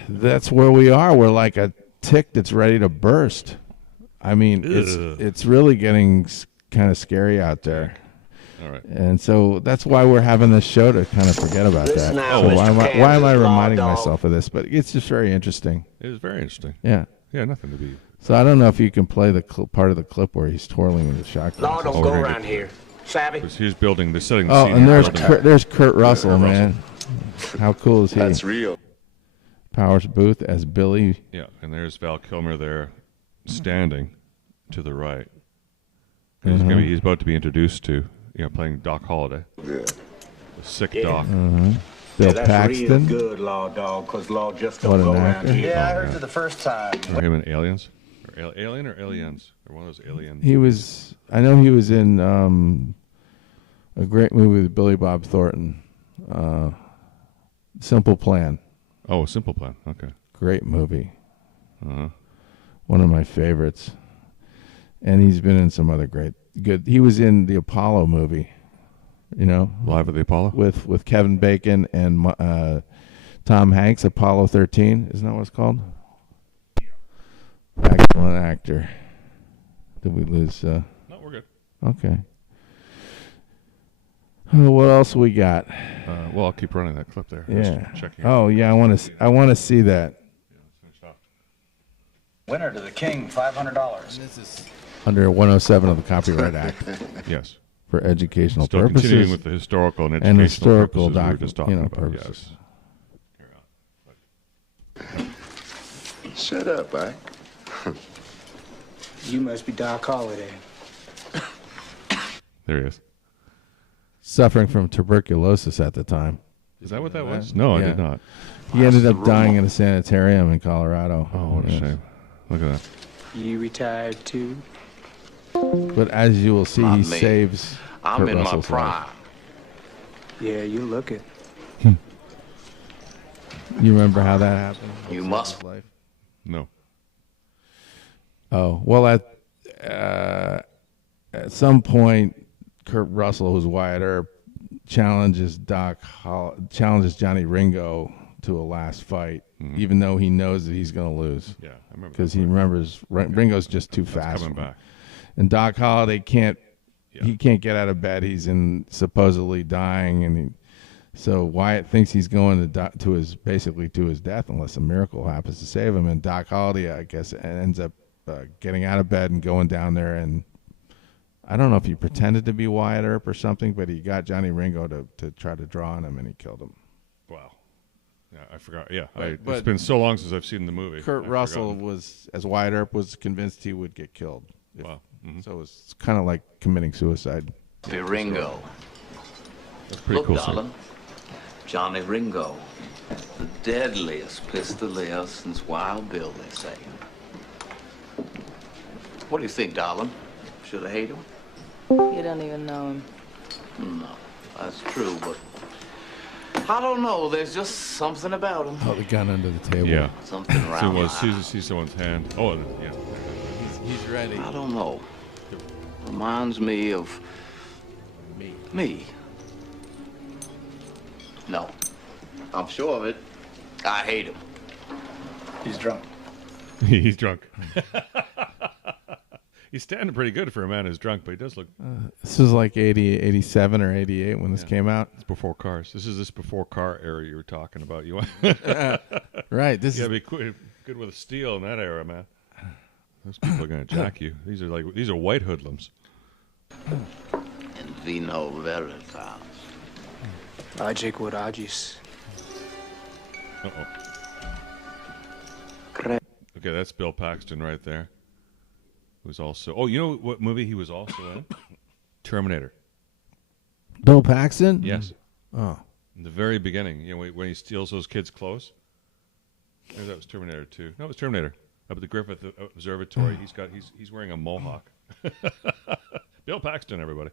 that's where we are. We're like a tick that's ready to burst. I mean, it's really getting kind of scary out there. All right. And so that's why we're having this show, to kind of forget about that. now, So Mr. why am I Kansas reminding Law Dog. myself of this? But it's just very interesting. It was very interesting. Yeah. Yeah, nothing to be. So I don't know if you can play the part of the clip where he's twirling with the shotgun. Law don't Oh, go we're gonna around here. Savvy? Because he's building, they're setting the Oh, scene. and there's building- there's Kurt Russell, man. How cool is he? That's real. Powers Booth as Billy. Yeah, and there's Val Kilmer there, standing to the right. And he's about to be introduced to, playing Doc Holliday. Yeah. The sick Doc. Bill that's Paxton. real good, Law Dog, because Law just What don't an go around actor. here. Yeah, I heard it the first time. Or him in Aliens. Or Alien or Aliens? Or one of those aliens. He was. I know he was in a great movie with Billy Bob Thornton, Simple Plan. Oh, Simple Plan. Okay. Great movie. Uh-huh. One of my favorites. And he's been in some other good. He was in the Apollo movie, Live at the Apollo? with Kevin Bacon and Tom Hanks. Apollo 13, isn't that what it's called? Excellent actor. Did we lose? No, we're good. Okay. What else we got? Well, I'll keep running that clip there. Yeah. Just checking. Oh yeah, I want to see that. Winner to the king, $500. This is under 107 of the Copyright Act Yes. for educational Still purposes. continuing with the historical and and educational historical purposes we were just talking about. purposes. Yes. Shut up, Ike. You must be Doc Holliday. There he is. Suffering from tuberculosis at the time. Is that what that was? No, I Yeah. did not. He ended up dying in a sanitarium in Colorado. Oh, what a shame. Look at that. You retired too? But as you will see, Not he me. saves I'm Kurt in Russell's my life. prime. Yeah, you look it. You remember how that happened? You must. Life? No. Oh, well, at some point, Kurt Russell, who's Wyatt Earp, challenges Johnny Ringo to a last fight, even though he knows that he's going to lose. Yeah, I remember. Because he remembers Ringo's just too fast. Coming for him. back. And Doc Holliday can't get out of bed. He's supposedly dying, and so Wyatt thinks he's going to his death unless a miracle happens to save him. And Doc Holliday, I guess, ends up getting out of bed and going down there, and I don't know if he pretended to be Wyatt Earp or something, but he got Johnny Ringo to try to draw on him, and he killed him. Wow. Yeah, I forgot. Yeah, But it's been so long since I've seen the movie. Kurt I've Russell forgotten. as Wyatt Earp, was convinced he would get killed. Wow. Mhm. So it's kind of like committing suicide. Be Ringo. That's pretty Look, cool. darling. Johnny Ringo. The deadliest pistoleer since Wild Bill, they say. What do you think, darling? Should I hate him? You don't even know him. No, that's true, but I don't know. There's just something about him. Oh, the gun under the table. Yeah. Something See, around my see someone's hand. Oh, yeah. He's ready. I don't know. Reminds me of me. No, I'm sure of it. I hate him. He's drunk. He's drunk. He's standing pretty good for a man who's drunk, but he does look. This was like 87 or 88 when this came out. It's before cars. This is before car era you were talking about. You Right. This you is gotta be good with a steel in that era, man. Those people are gonna jack you. These are white hoodlums. In vino veritas. Ajik Wadajis. Uh-oh. Okay, that's Bill Paxton right there. Who's also... Oh, you know what movie he was also in? Terminator. Bill Paxton? Yes. Oh. In the very beginning, when he steals those kids' clothes. Maybe that was Terminator 2. No, it was Terminator. Up at the Griffith Observatory, he's wearing a mohawk. Bill Paxton, everybody.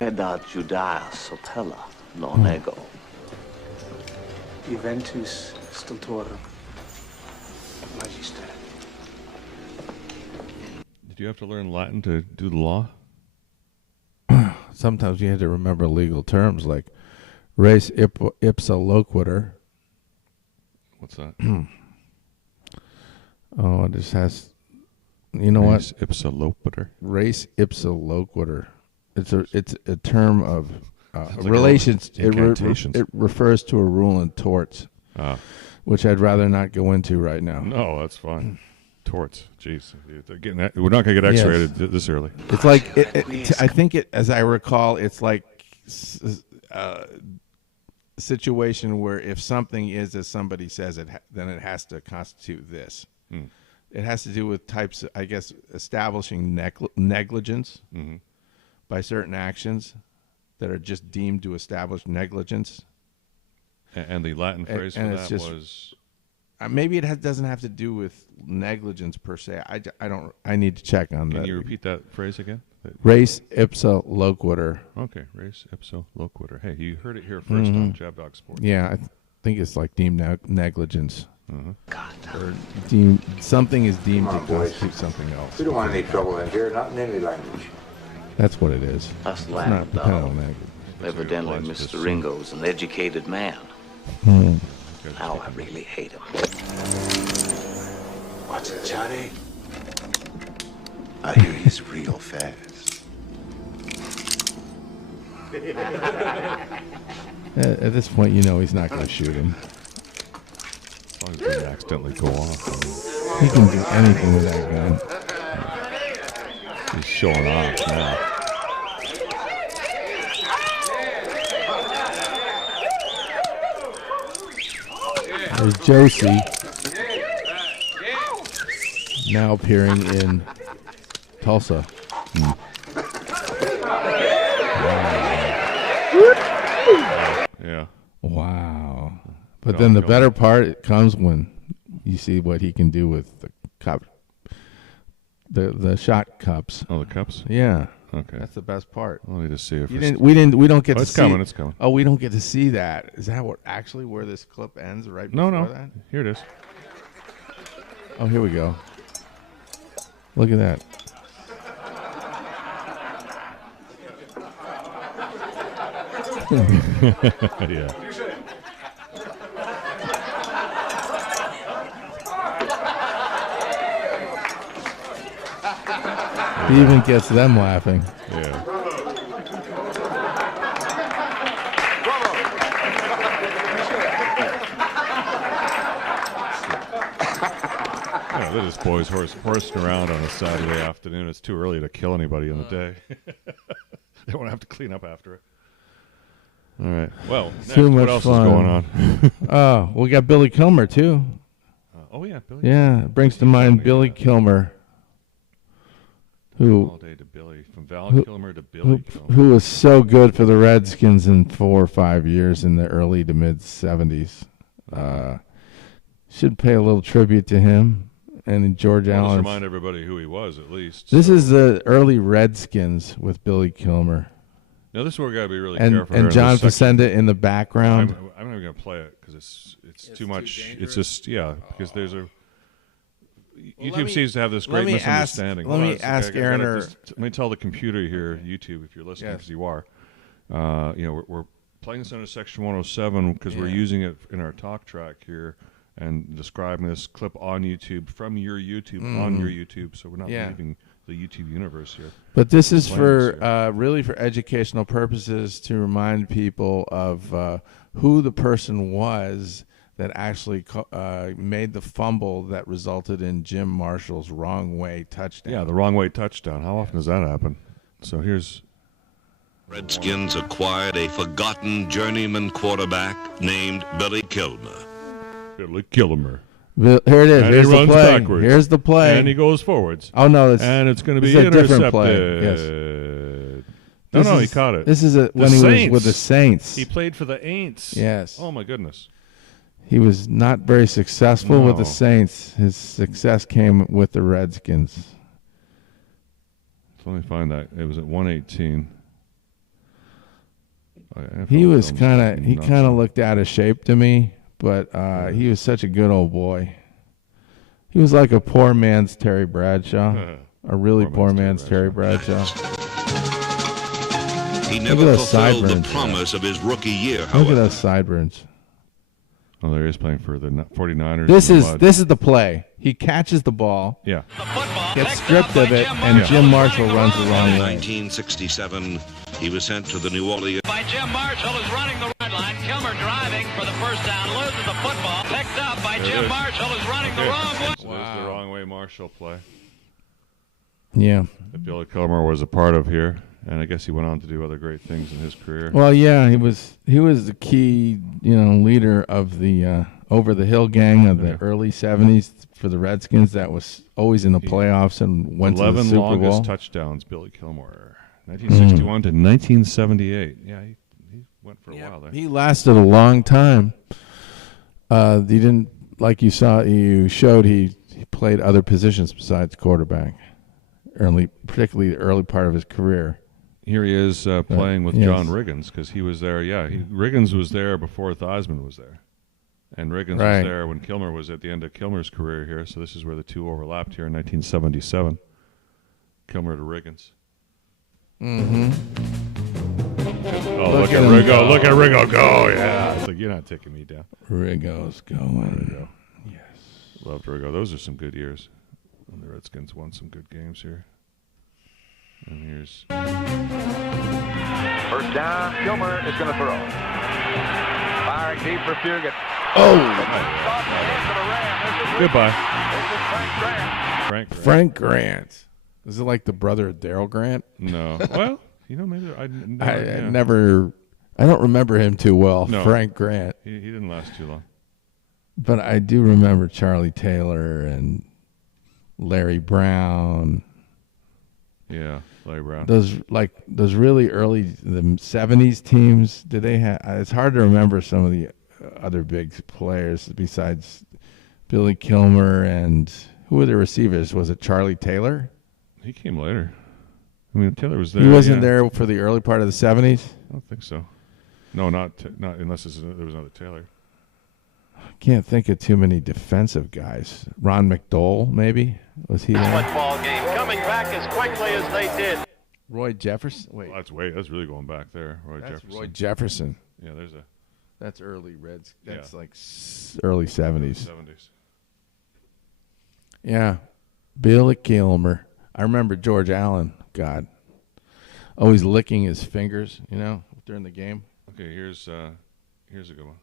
Edat Judaea Sotella, non ego. Juventus Stultorum. Magister. Did you have to learn Latin to do the law? Sometimes you had to remember legal terms like res ipsa loquitur. What's that? Oh, it just has... You know Res what? ipsa loquitur. Res ipsa loquitur. it's a term of like relations. incantations. It refers to a rule in torts, which I'd rather not go into right now. No, that's fine. Torts, jeez, we're not going to get X-rated this early. It's like I think as I recall, it's like a situation where if something is as somebody says it, then it has to constitute this. It has to do with types of, I guess, establishing negligence by certain actions that are just deemed to establish negligence. And the Latin phrase for that was. Maybe it doesn't have to do with negligence per se. I don't. I need to check on that. Can you repeat that phrase again? Res ipsa loquitur. Okay, res ipsa loquitur. Hey, you heard it here first on ChabDog Sports. Yeah, I think it's like deemed negligence. God, or something is deemed to constitute something else. We don't want any trouble in here, not in any language. That's what it is. Us It's Latin not dependent on dog. Evidently, Mr. Ringo's an educated man. Now I really hate him. What's it, Johnny? I hear he's real fast. At this point, you know he's not going to shoot him. As long as he doesn't accidentally go off. He can do anything with that gun. He's showing off now. There's Josie, now appearing in Tulsa. Wow. Yeah. Wow. But then the better part comes when you see what he can do with the cup, the shot cups. Oh, the cups? Yeah. Okay. That's the best part. Let me just see if we don't get to it's see. coming. It's coming. Oh, we don't get to see that. Is that where this clip ends? Right before that? Here it is. Oh, here we go. Look at that. Yeah. He even gets them laughing. Yeah. This boy's horsing around on a Saturday afternoon. It's too early to kill anybody in the day. They won't have to clean up after it. All right. Well, next, what else fun. is going on? Oh, we got Billy Kilmer too. Oh yeah, Billy. Yeah, it brings to mind Billy Kilmer, who all day to Billy, from Val Kilmer to Billy Kilmer, who was so good for the Redskins in 4 or 5 years in the early to mid '70s. Should pay a little tribute to him and George Allen. Just remind everybody who he was at least. This is the early Redskins with Billy Kilmer. Now this is where we gotta be really and, careful. And John Facenda in the background. I'm not going to play it because it's too much. It's just because there's a YouTube seems to have this great misunderstanding. Let me ask Aaron. Let me tell the computer here, YouTube, if you're listening, because you are. We're playing this under Section 107 because we're using it in our talk track here and describing this clip on YouTube from your YouTube on your YouTube. So we're not leaving the YouTube universe here. But this is for really for educational purposes to remind people of who the person was that actually made the fumble that resulted in Jim Marshall's wrong way touchdown. Yeah, the wrong way touchdown. How often does that happen? So here's... Redskins acquired a forgotten journeyman quarterback named Billy Kilmer. Billy Kilmer. Here it is. And Here's he the runs play. backwards. Here's the play. And he goes forwards. Oh, no. And it's going to be intercepted. intercepted. Play. Yes. No, he caught it. This is when he was with the Saints. He played for the Aints. Yes. Oh, my goodness. He was not very successful with the Saints. His success came with the Redskins. So let me find that. It was at 118. He was kind of looked out of shape to me, but he was such a good old boy. He was like a poor man's Terry Bradshaw, a really poor man's Terry Bradshaw. He never fulfilled the promise of his rookie year, however. Look at those sideburns. Oh, there he is playing for the 49ers. This is the play. He catches the ball. Yeah. The football gets stripped of it, and Jim Marshall runs the wrong In way. 1967, he was sent to the New Orleans. By Jim Marshall is running the red line. Kilmer driving for the first down, loses the football. Picked up by Jim Marshall is running the wrong way. So there's the wrong way Marshall play. Yeah. That Billy Kilmer was a part of here, and I guess he went on to do other great things in his career. Well, yeah, he was the key, leader of the over-the-hill-gang of the early 70s for the Redskins. That was always in the playoffs and went to the 11 Super Bowl. longest touchdowons, Billy Kilmer. 1961 to 1978. Yeah, he went for a while there. He lasted a long time. He didn't, like you showed, he played other positions besides quarterback. Particularly the early part of his career. Here he is playing with John Riggins because he was there. Yeah, Riggins was there before Theismann was there. And Riggins was there when Kilmer was at the end of Kilmer's career here. So this is where the two overlapped here in 1977. Kilmer to Riggins. Mm-hmm. Oh, look at Riggo. Look at Riggo go. Yeah. It's like, you're not taking me down. Riggo's going. Yes. Loved Riggo. Those are some good years. And the Redskins won some good games here. And here's... First down, Kilmer is going to throw. Firing deep for Fugit. Oh! Goodbye. Frank Grant. Is it like the brother of Daryl Grant? No. Well, maybe... I don't remember him too well, no, Frank Grant. He didn't last too long. But I do remember Charlie Taylor and Larry Brown. Yeah, Larry Brown. Those really early the 70s teams. Did they have? It's hard to remember some of the other big players besides Billy Kilmer and who were the receivers? Was it Charlie Taylor? He came later. I mean, Taylor was there. He wasn't there for the early part of the 70s. I don't think so. No, not unless there was another Taylor. Can't think of too many defensive guys. Ron McDowell, maybe? Was he there? Football game coming back as quickly as they did. Roy Jefferson? Wait. Well, that's really going back there. Roy Jefferson. Yeah, that's early Reds. That's like early 70s. 70s. Yeah. Billy Kilmer. I remember George Allen. God. Always licking his fingers, during the game. Okay, here's a good one.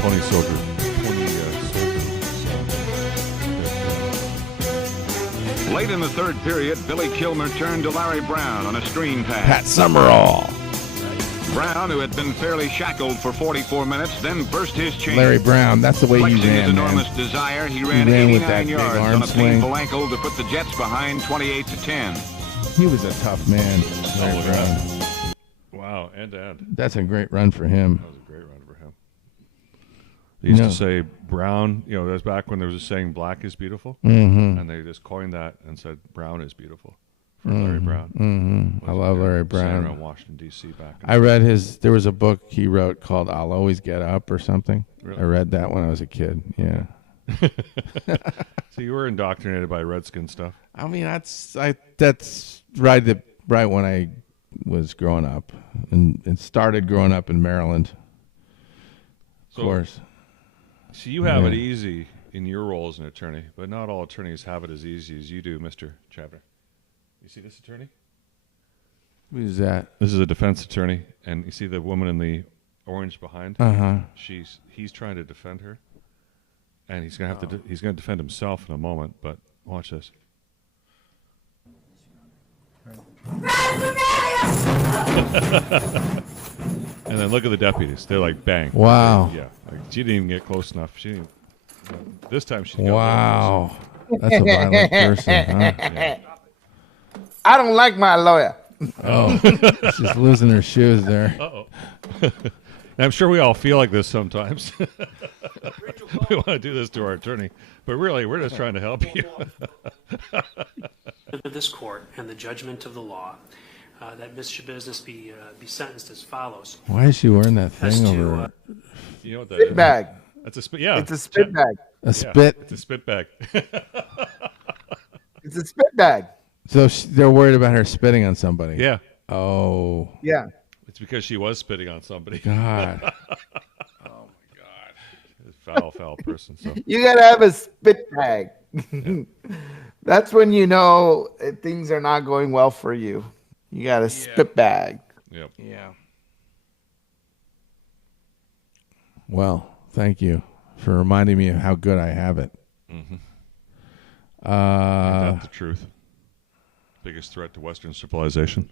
Pony Soldier. Late in the third period, Billy Kilmer turned to Larry Brown on a screen pass. Pat Summerall. Brown, who had been fairly shackled for 44 minutes, then burst his chain. Larry Brown, that's the way he ran, his enormous desire, he ran 89 yards on a painful ankle to put the Jets behind 28-10. He was a tough man, Larry Brown. Wow, end. That's a great run for him. That was a great run for him. They used to say Brown, that's back when there was a saying black is beautiful. Mm-hmm. And they just coined that and said brown is beautiful for Larry Brown. Mm-hmm. I love Larry Brown. Around Washington, D.C. back. I read there was a book he wrote called I'll Always Get Up or something. Really? I read that when I was a kid, yeah. So you were indoctrinated by Redskin stuff? I mean, that's right when I was growing up and started growing up in Maryland. Of course. So you have it easy in your role as an attorney, but not all attorneys have it as easy as you do, Mr. Chabner. You see this attorney? Who's that? This is a defense attorney, and you see the woman in the orange behind? Uh-huh. He's trying to defend her, and he's gonna have to he's gonna defend himself in a moment. But watch this. And then look at the deputies. They're like, bang. Wow. Yeah. Like, she didn't even get close enough. This time she got wow. That's a violent person, huh? Yeah. I don't like my lawyer. Oh, she's losing her shoes there. Uh-oh. I'm sure we all feel like this sometimes. We want to do this to our attorney, but really, we're just trying to help you. This court and the judgment of the law, that Mr. Business be sentenced as follows. Why is she wearing that thing over? You know what that spit is? bag. That's a spit. Yeah, it's a spit bag. A spit. It's a spit bag. It's a spit bag. So they're worried about her spitting on somebody. Yeah. Oh. Yeah. It's because she was spitting on somebody. God. Oh my God. foul person. So you gotta have a spit bag. That's when you know things are not going well for you. You got a spit bag. Yep. Yeah. Well, thank you for reminding me of how good I have it. Mm-hmm. That's the truth. Biggest threat to Western civilization.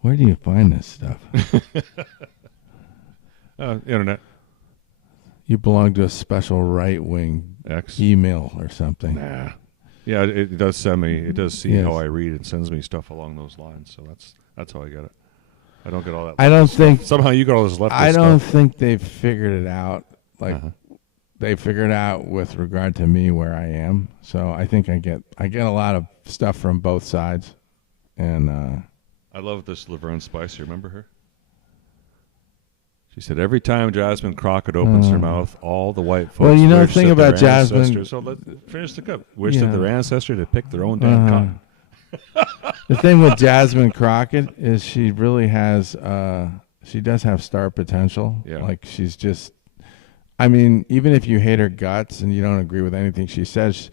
Where do you find this stuff? Internet. You belong to a special right-wing email or something. Nah. Yeah, it does send me. It does see how I read and sends me stuff along those lines. So that's how I get it. I don't get all that. I don't think somehow you got all this leftist stuff. I don't think they've figured it out. Like they figured out with regard to me where I am. So I think I get a lot of stuff from both sides, and I love this Laverne Spicer. Remember her? She said every time Jasmine Crockett opens her mouth, all the white folks. Well, you know the wish thing that about their Jasmine. ancestors- So let's finish the cup. Wish that their ancestor had picked their own damn cotton. The thing with Jasmine Crockett is she really has. She does have star potential. Yeah. Like she's just. I mean, even if you hate her guts and you don't agree with anything she says,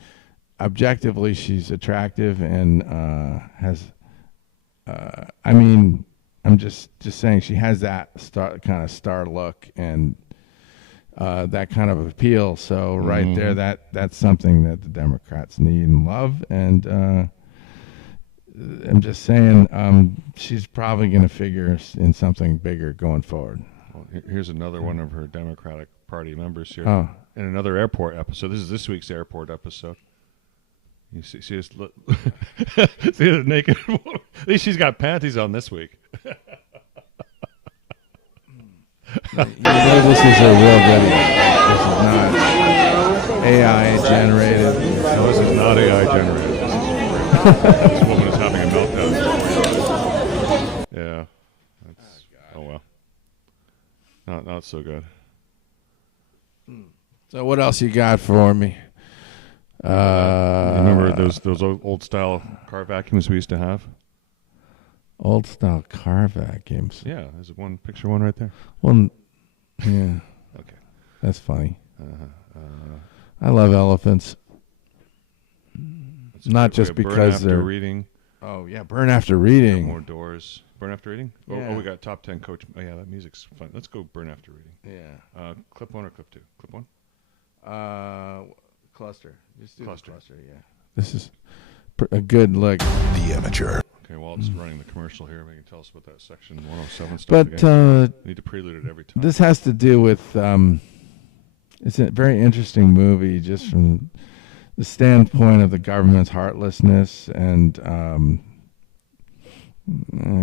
objectively she's attractive and has. I mean, I'm just saying she has that kind of star look and that kind of appeal. So right there, that's something that the Democrats need and love. And I'm just saying she's probably going to figure in something bigger going forward. Well, here's another one of her Democratic Party members here. Oh. In another airport episode. This is this week's airport episode. You see this see the naked woman. At least she's got panties on this week. You know this is a real video. This is not AI generated. No, this is not AI generated. This woman is having a meltdown. Yeah. Oh well. Not so good. So what else you got for me? Remember those old style car vacuums we used to have? Old style car vacuums. Yeah, there's one picture one right there. Well, yeah. Okay. That's funny. I love elephants. Not just because they're reading. Oh yeah, burn after reading. More doors. Burn after reading. Yeah. Oh, we got top 10 coach. Oh yeah, that music's fun. Let's go burn after reading. Yeah. Clip 1 or clip 2? Clip 1. Cluster. Just do cluster. The cluster. Yeah. This is a good look. The amateur. Okay, while it's running the commercial here, maybe you can tell us about that section 107 stuff. But again. Need to prelude it every time. This has to do with. It's a very interesting movie, just from the standpoint of the government's heartlessness and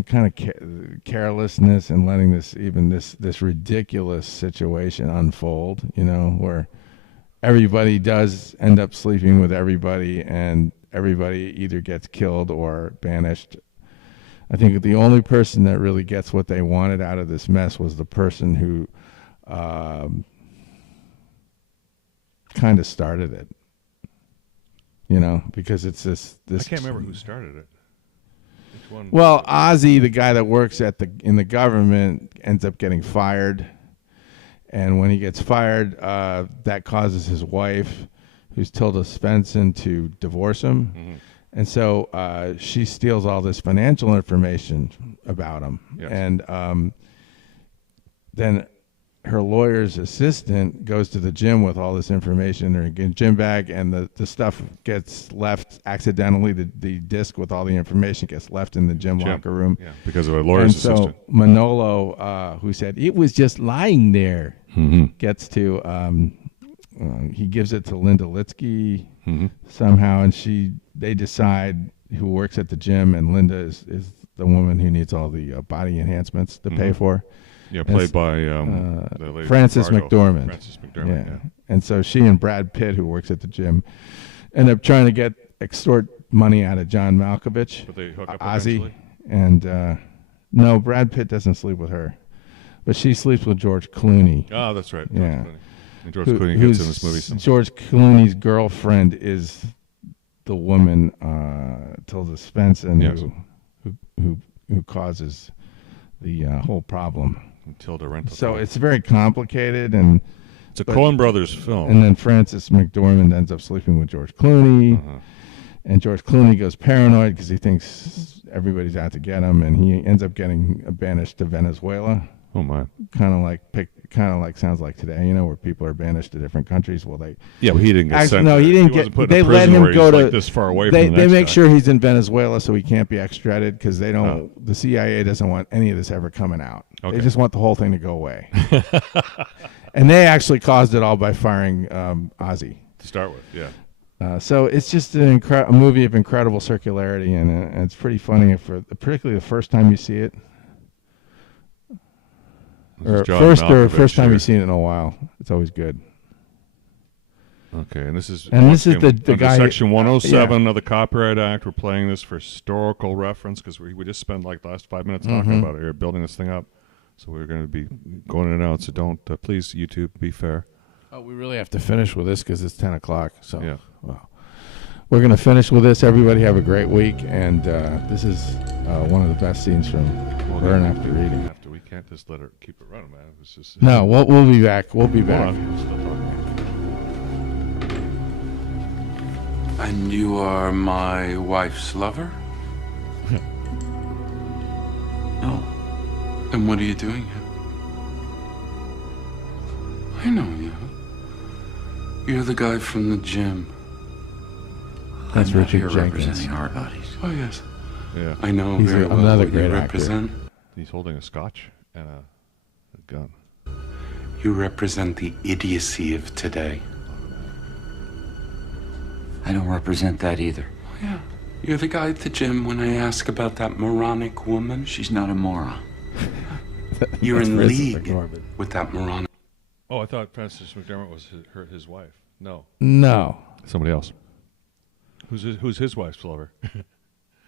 kind of carelessness and letting this ridiculous situation unfold. You know, where everybody does end up sleeping with everybody, and everybody either gets killed or banished. I think the only person that really gets what they wanted out of this mess was the person who kind of started it. You know, because it's this. I can't remember who started it. Which one? Well, Ozzy, the guy that works in the government, ends up getting fired. And when he gets fired, that causes his wife, who's Tilda Svensson, to divorce him. Mm-hmm. And so she steals all this financial information about him. Yes. And then her lawyer's assistant goes to the gym with all this information in her gym bag, and the stuff gets left accidentally. The disc with all the information gets left in the gym locker room. Yeah, because of a lawyer's assistant. So Manolo, who said it was just lying there, gets to he gives it to Linda Litsky somehow, and they decide who works at the gym, and Linda is the woman who needs all the body enhancements to pay for. Yeah, played by the lady Frances McDormand. McDormand. Frances McDormand, yeah. And so she and Brad Pitt, who works at the gym, end up trying to extort money out of John Malkovich, But they hook up Ozzy, eventually? and no, Brad Pitt doesn't sleep with her, but she sleeps with George Clooney. Oh, that's right. Yeah. George Clooney. And George Clooney gets in this movie sometime. George Clooney's girlfriend is the woman Tilda Svensson, Yes. who causes the whole problem. Tilda Rental. So it's very complicated, and It's a Coen Brothers film. And then Frances McDormand ends up sleeping with George Clooney. And George Clooney goes paranoid because he thinks everybody's out to get him, and he ends up getting banished to Venezuela. Oh my! Kind of like sounds like today, where people are banished to different countries. Well, they but he didn't get sent. No, he didn't get. They let him go to this far away. They make sure he's in Venezuela so he can't be extradited because they don't. The CIA doesn't want any of this ever coming out. Okay. They just want the whole thing to go away. And they actually caused it all by firing Ozzy to start with. Yeah. So it's just a movie of incredible circularity, and it's pretty funny, particularly the first time you see it. Or first time you've seen it in a while. It's always good. Okay, and this is the guy. Section 107 of the Copyright Act. We're playing this for historical reference because we just spent like the last 5 minutes talking about it here, building this thing up. So we're going to be going in and out. So don't please YouTube be fair. Oh, we really have to finish with this because it's 10 o'clock. So yeah. Well, we're going to finish with this. Everybody have a great week. And this is one of the best scenes from Burn After Reading. We can't just let her keep it running, man. It's just, no, we'll be back. We'll be back. And you are my wife's lover? No. And what are you doing here? I know you. You're the guy from the gym. That's I'm not Richard here Jenkins. representing our bodies. Oh, yes. Yeah. I know He's very well another what you great represent. actor. He's holding a scotch and a gun. You represent the idiocy of today. I don't represent that either. Oh, yeah. You're the guy at the gym when I ask about that moronic woman. She's not a moron. You're in league with that moronic. Oh, I thought Frances McDormand was his wife. No. No. Somebody else. Who's his wife's lover?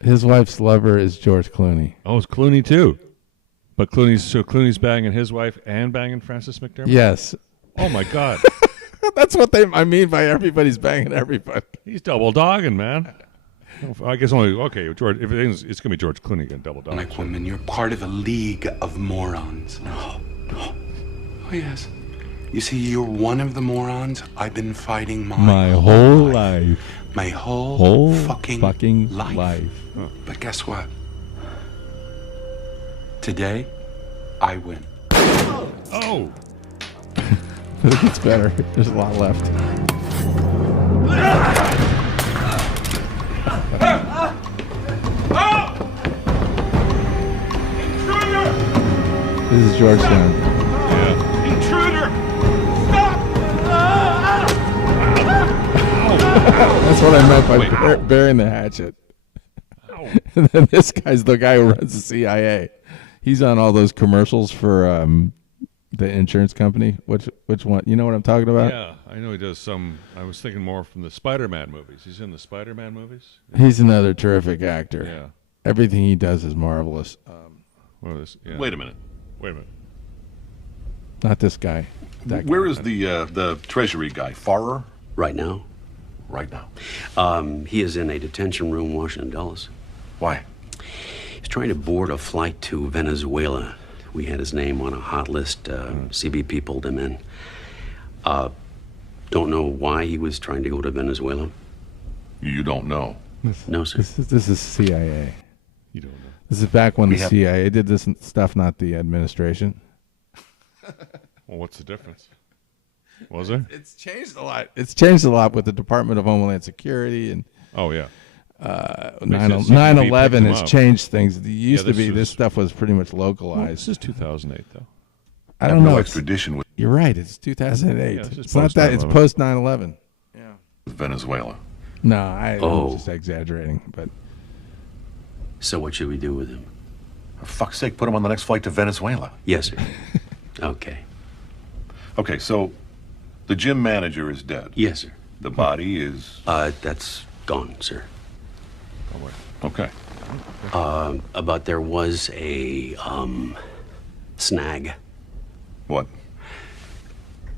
His wife's lover is George Clooney. Oh, it's Clooney too. But Clooney's banging his wife and banging Frances McDormand? Yes. Oh my God. That's what I mean by everybody's banging everybody. He's double dogging, man. I guess only George. If it's gonna be George Clooney again, double dogging. Like woman, you're part of a league of morons. No. Oh yes. You see, you're one of the morons I've been fighting my whole life. My whole fucking life. Huh. But guess what? Today, I win. Oh! It gets better. There's a lot left. This is Georgetown. Yeah. Intruder! Stop! That's what I meant by burying the hatchet. And then this guy's the guy who runs the CIA. He's on all those commercials for the insurance company. Which one? You know what I'm talking about? Yeah, I know he does some. I was thinking more from the Spider-Man movies. He's in the Spider-Man movies? He's another terrific actor. Yeah. Everything he does is marvelous. Yeah. Wait a minute. Not this guy. Where is the Treasury guy? Farrer? Right now? Right now. He is in a detention room in Washington, Dulles. Why? He's trying to board a flight to Venezuela. We had his name on a hot list. CBP pulled him in. Don't know why he was trying to go to Venezuela. You don't know? No, sir. This is CIA. You don't know. This is back when the CIA did this stuff, not the administration. Well, what's the difference? Was there? It's changed a lot. It's changed a lot with the Department of Homeland Security and. Oh yeah. 9/11 has changed things. It used to be this stuff was pretty much localized. Well, this is 2008 though. I don't know. Extradition with. You're right. It's 2008. Yeah, it's not that. It's post 9/11. Yeah. Venezuela. No, I'm just exaggerating. But. So what should we do with him? For fuck's sake, put him on the next flight to Venezuela. Yes, sir. Okay. Okay, so the gym manager is dead. Yes, sir. The body is. That's gone, sir. Oh, wait. Okay. But there was a snag. What?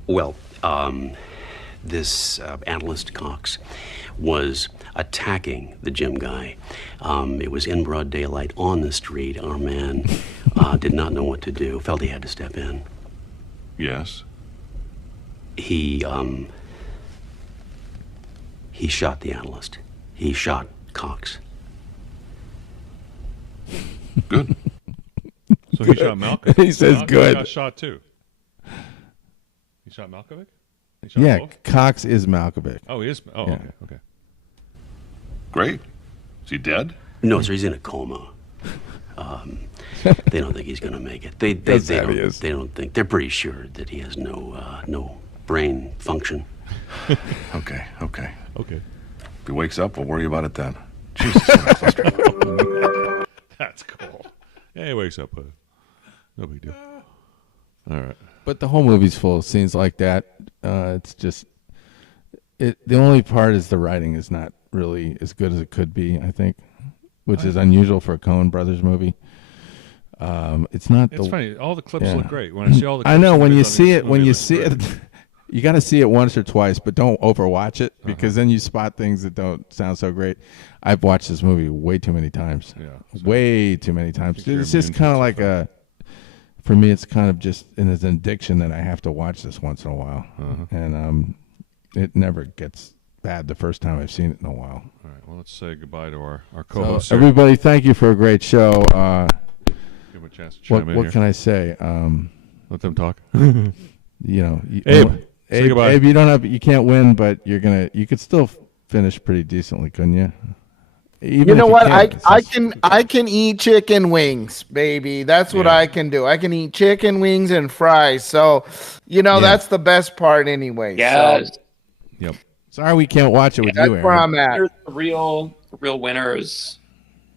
Well, this analyst Cox was attacking the gym guy. It was in broad daylight on the street. Our man did not know what to do, felt he had to step in. Yes. He shot the analyst. He shot Cox. Good. So he shot Malkovich. He says good. Got shot too. He shot Malkovich? He shot Yeah, both? Cox is Malkovich. Oh, he is. Oh, Yeah. okay. Great. Is he dead? No, sir, he's in a coma. They don't think he's going to make it. They don't think. They're pretty sure that he has no brain function. Okay. Okay. If he wakes up, we'll worry about it then. Jesus. That's cool. Yeah, he wakes up. No big deal. All right. But the whole movie's full of scenes like that. It's just the only part is the writing is not really as good as it could be, I think, which is unusual for a Coen Brothers movie. It's not. It's funny. All the clips look great. When I see all the clips, I know when you on see these it, when you movies, see it's it, you got to see it once or twice, but don't overwatch it because then you spot things that don't sound so great. I've watched this movie way too many times. Yeah, way too many times. you're It's just immune kind to of like stuff. for me, it's kind of just an addiction that I have to watch this once in a while, and it never gets bad the first time I've seen it in a while. All right. Well, let's say goodbye to our So co-host. everybody, thank you for a great show. Give him a chance to chime in What here. can I say? Let them talk. Abe, say goodbye. Abe, you can't win, but you could still finish pretty decently, couldn't you? Even You if know what? can't, I can eat chicken wings, baby. That's what I can do. I can eat chicken wings and fries. So, that's the best part anyway. Yes. So, Yep. Sorry we can't watch it with that's you, where Aaron. I'm at. Here's the real winners.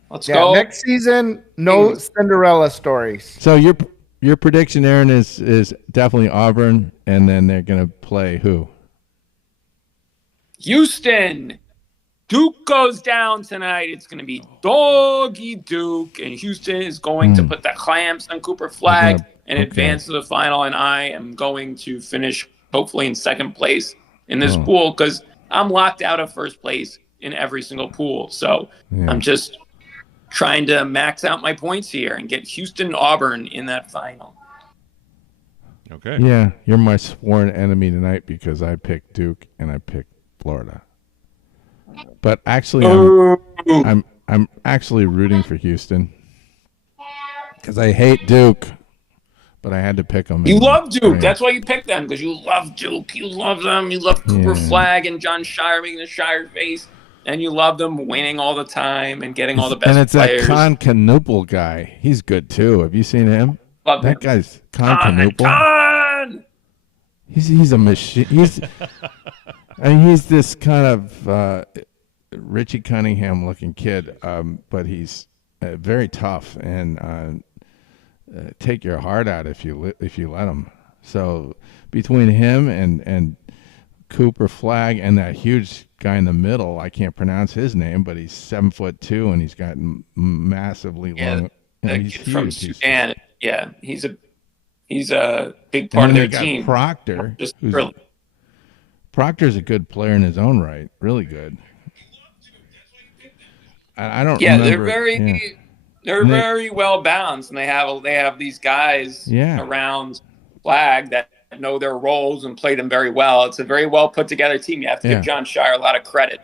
Let's Yeah, go. next season, no Cinderella stories. So your prediction, Aaron, is definitely Auburn, and then they're gonna play who? Houston. Duke goes down tonight. It's going to be doggy Duke, and Houston is going to put the clamps on Cooper Flagg and advance to the final, and I am going to finish hopefully in second place in this pool because I'm locked out of first place in every single pool. So I'm just trying to max out my points here and get Houston-Auburn in that final. Okay. Yeah, you're my sworn enemy tonight because I picked Duke and I picked Florida. But actually, I'm actually rooting for Houston because I hate Duke, but I had to pick them. You love Duke. That's why you picked them, because you love Duke. You love them. You love Cooper Flagg and John Shire making the Shire face, and you love them winning all the time and getting all the best and it's players. that Constantinople guy. He's good too. Have you seen him? Love that him. guy's Constantinople. He's a machine. He's this kind of Richie Cunningham looking kid, but he's very tough and take your heart out if you let him. So between him and Cooper Flagg and that huge guy in the middle, I can't pronounce his name, but he's 7'2" and he's got massively long. He's huge. From Sudan. He's a big part of their team. Proctor. Really. Proctor's a good player in his own right. Really good. I don't. remember, they're very well balanced, and they have these guys around Flagg that know their roles and play them very well. It's a very well put together team. You have to give John Shire a lot of credit,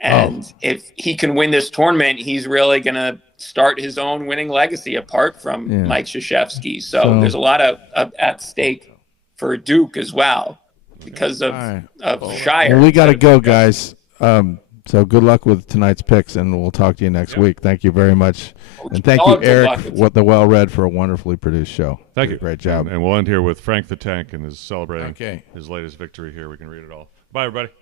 and if he can win this tournament, he's really going to start his own winning legacy apart from Mike Krzyzewski. So there's a lot of at stake for Duke as well because of Shire. Well, we got to go, guys. So good luck with tonight's picks, and we'll talk to you next week. Thank you very much. And thank you, Eric, the well-read, for a wonderfully produced show. Thank you. Great job. And we'll end here with Frank the Tank and his celebrating his latest victory here. We can read it all. Bye, everybody.